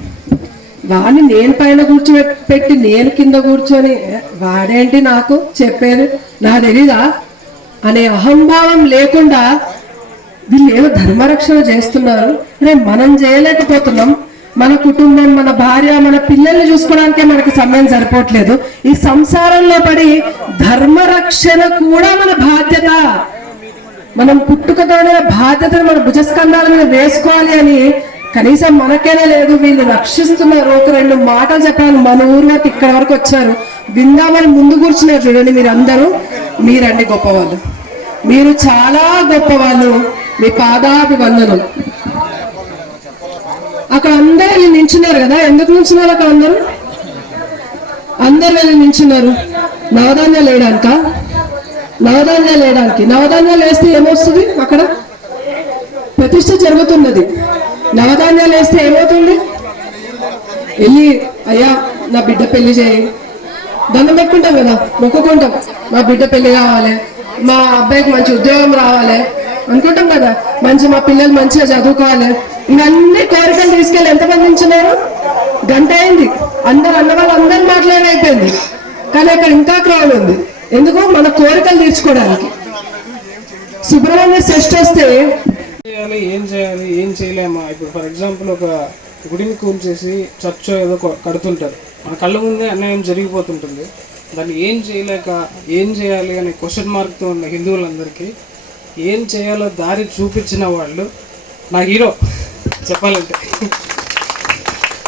వాడిని నేను పైన కూర్చోబెట్టి నేను కింద కూర్చొని వాడేంటి నాకు చెప్పేది నాకు తెలీదా అనే అహంభావం లేకుండా వీళ్ళు ఏదో ధర్మరక్షణ చేస్తున్నారు. రేపు మనం చేయలేకపోతున్నాం, మన కుటుంబం, మన భార్య, మన పిల్లల్ని చూసుకోవడానికే మనకి సమయం సరిపోవట్లేదు. ఈ సంసారంలో పడి ధర్మరక్షణ కూడా మన బాధ్యత. మనం పుట్టుకతోనే బాధ్యతను మన భుజస్కంధాల మీద వేసుకోవాలి అని కనీసం మనకేనే లేదు. వీళ్ళు రక్షిస్తున్నారు. ఒక 2 మాటలు చెప్పాను. మన ఊరు వరకు ఇక్కడ వరకు వచ్చారు, విందామని ముందు కూర్చున్నారు చూడండి. మీరు అందరూ మీరండి గొప్పవాళ్ళు, మీరు చాలా గొప్పవాళ్ళు. మీ పాదాభివందనం. అక్కడ అందరూ వెళ్ళి నించున్నారు కదా, ఎందుకు నించున్నారు అక్కడ అందరూ వెళ్ళి నించున్నారు? నవధాన్యాలు వేయడానిక? నవధాన్యాలు వేయడానికి. నవధాన్యాలు వేస్తే ఏమొస్తుంది? అక్కడ ప్రతిష్ఠ జరుగుతున్నది. నవధాన్యాలు వేస్తే ఏమవుతుంది? వెళ్ళి అయ్యా నా బిడ్డ పెళ్లి చేయి, దండం పెట్టుకుంటాం కదా, మొక్కుకుంటాం, మా బిడ్డ పెళ్లి కావాలి, మా అబ్బాయికి మంచి ఉద్యోగం రావాలి అనుకుంటాం కదా, మా పిల్లలు మంచిగా చదువుకోవాలి. ఇవన్నీ కోరికలు తీసుకెళ్ళి ఎంతమంది నించున్నారు? గంట అయింది. అందరు అన్న వాళ్ళు అందరు మాట్లాడైపోయింది, కానీ అక్కడ ఇంకా క్రౌడ్ ఉంది. ఎందుకు? మన కోరికలు తీర్చుకోవడానికి. సుబ్రహ్మణ్య శ్రేష్ఠ వస్తే ఏం చేయాలి ఏం చేయలేమా? ఇప్పుడు ఫర్ ఎగ్జాంపుల్ ఒక గుడిని కూల్చేసి చర్చ్ ఏదో కడుతుంటారు, మన కళ్ళ ముందే అన్యాయం జరిగిపోతుంటుంది. దాన్ని ఏం చేయలేక ఏం చేయాలి అనే క్వశ్చన్ మార్క్తో ఉన్న హిందువులందరికీ ఏం చేయాలో దారి చూపించిన వాళ్ళు నా హీరో చెప్పాలంటే.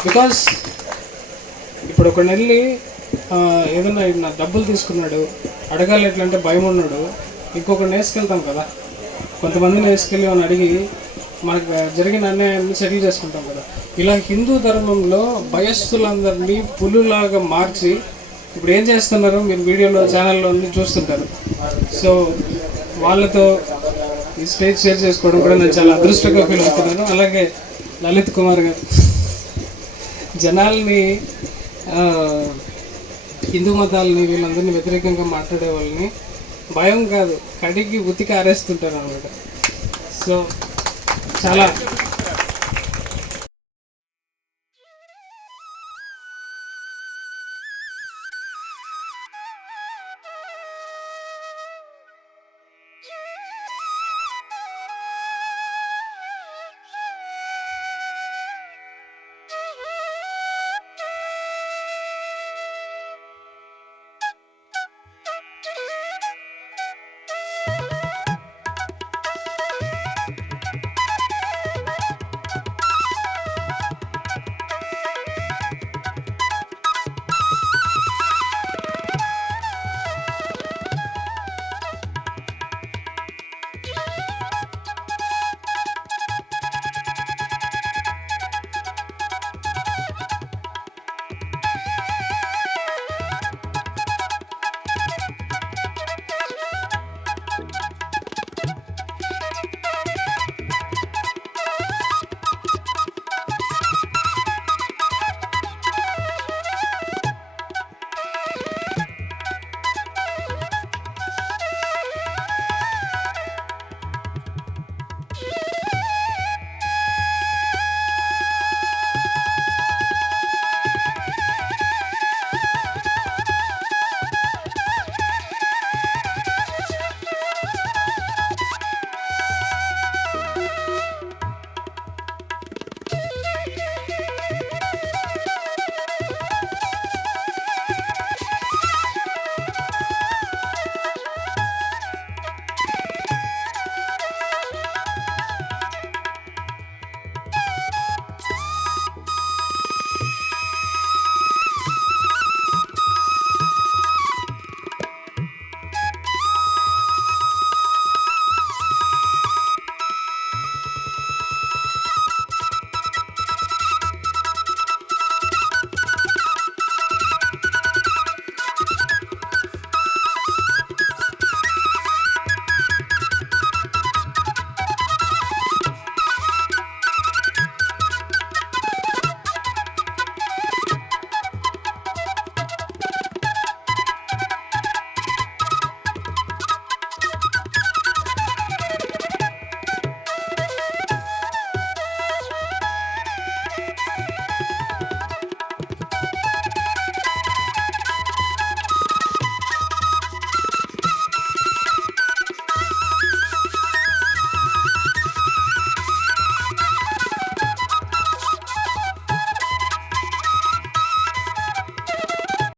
బికాస్ ఇప్పుడు ఒక నెల్లి ఏదన్నా నా డబ్బులు తీసుకున్నాడు, అడగాలి ఎట్లంటే భయం ఉన్నాడు, ఇంకొకరిని వేసుకెళ్తాం కదా, కొంతమందిని వేసుకెళ్ళి అని అడిగి మనకు జరిగిన అన్యాయాన్ని సెటిల్ చేసుకుంటాం కదా. ఇలా హిందూ ధర్మంలో భయస్థులందరినీ పులులాగా మార్చి ఇప్పుడు ఏం చేస్తున్నారు మీరు వీడియోలో ఛానల్లో అన్ని చూస్తుంటారు. సో వాళ్ళతో ఈ స్టేజ్ షేర్ చేసుకోవడం కూడా నేను చాలా అదృష్టంగా ఫీల్ అవుతున్నాను. అలాగే లలిత్ కుమార్ గారు జనాల్ని, హిందూ మతాలని, వీళ్ళందరినీ వ్యతిరేకంగా మాట్లాడే వాళ్ళని భయం కాదు కడిగి ఉతికి ఆరేస్తుంటారు అన్నమాట. సో చాలా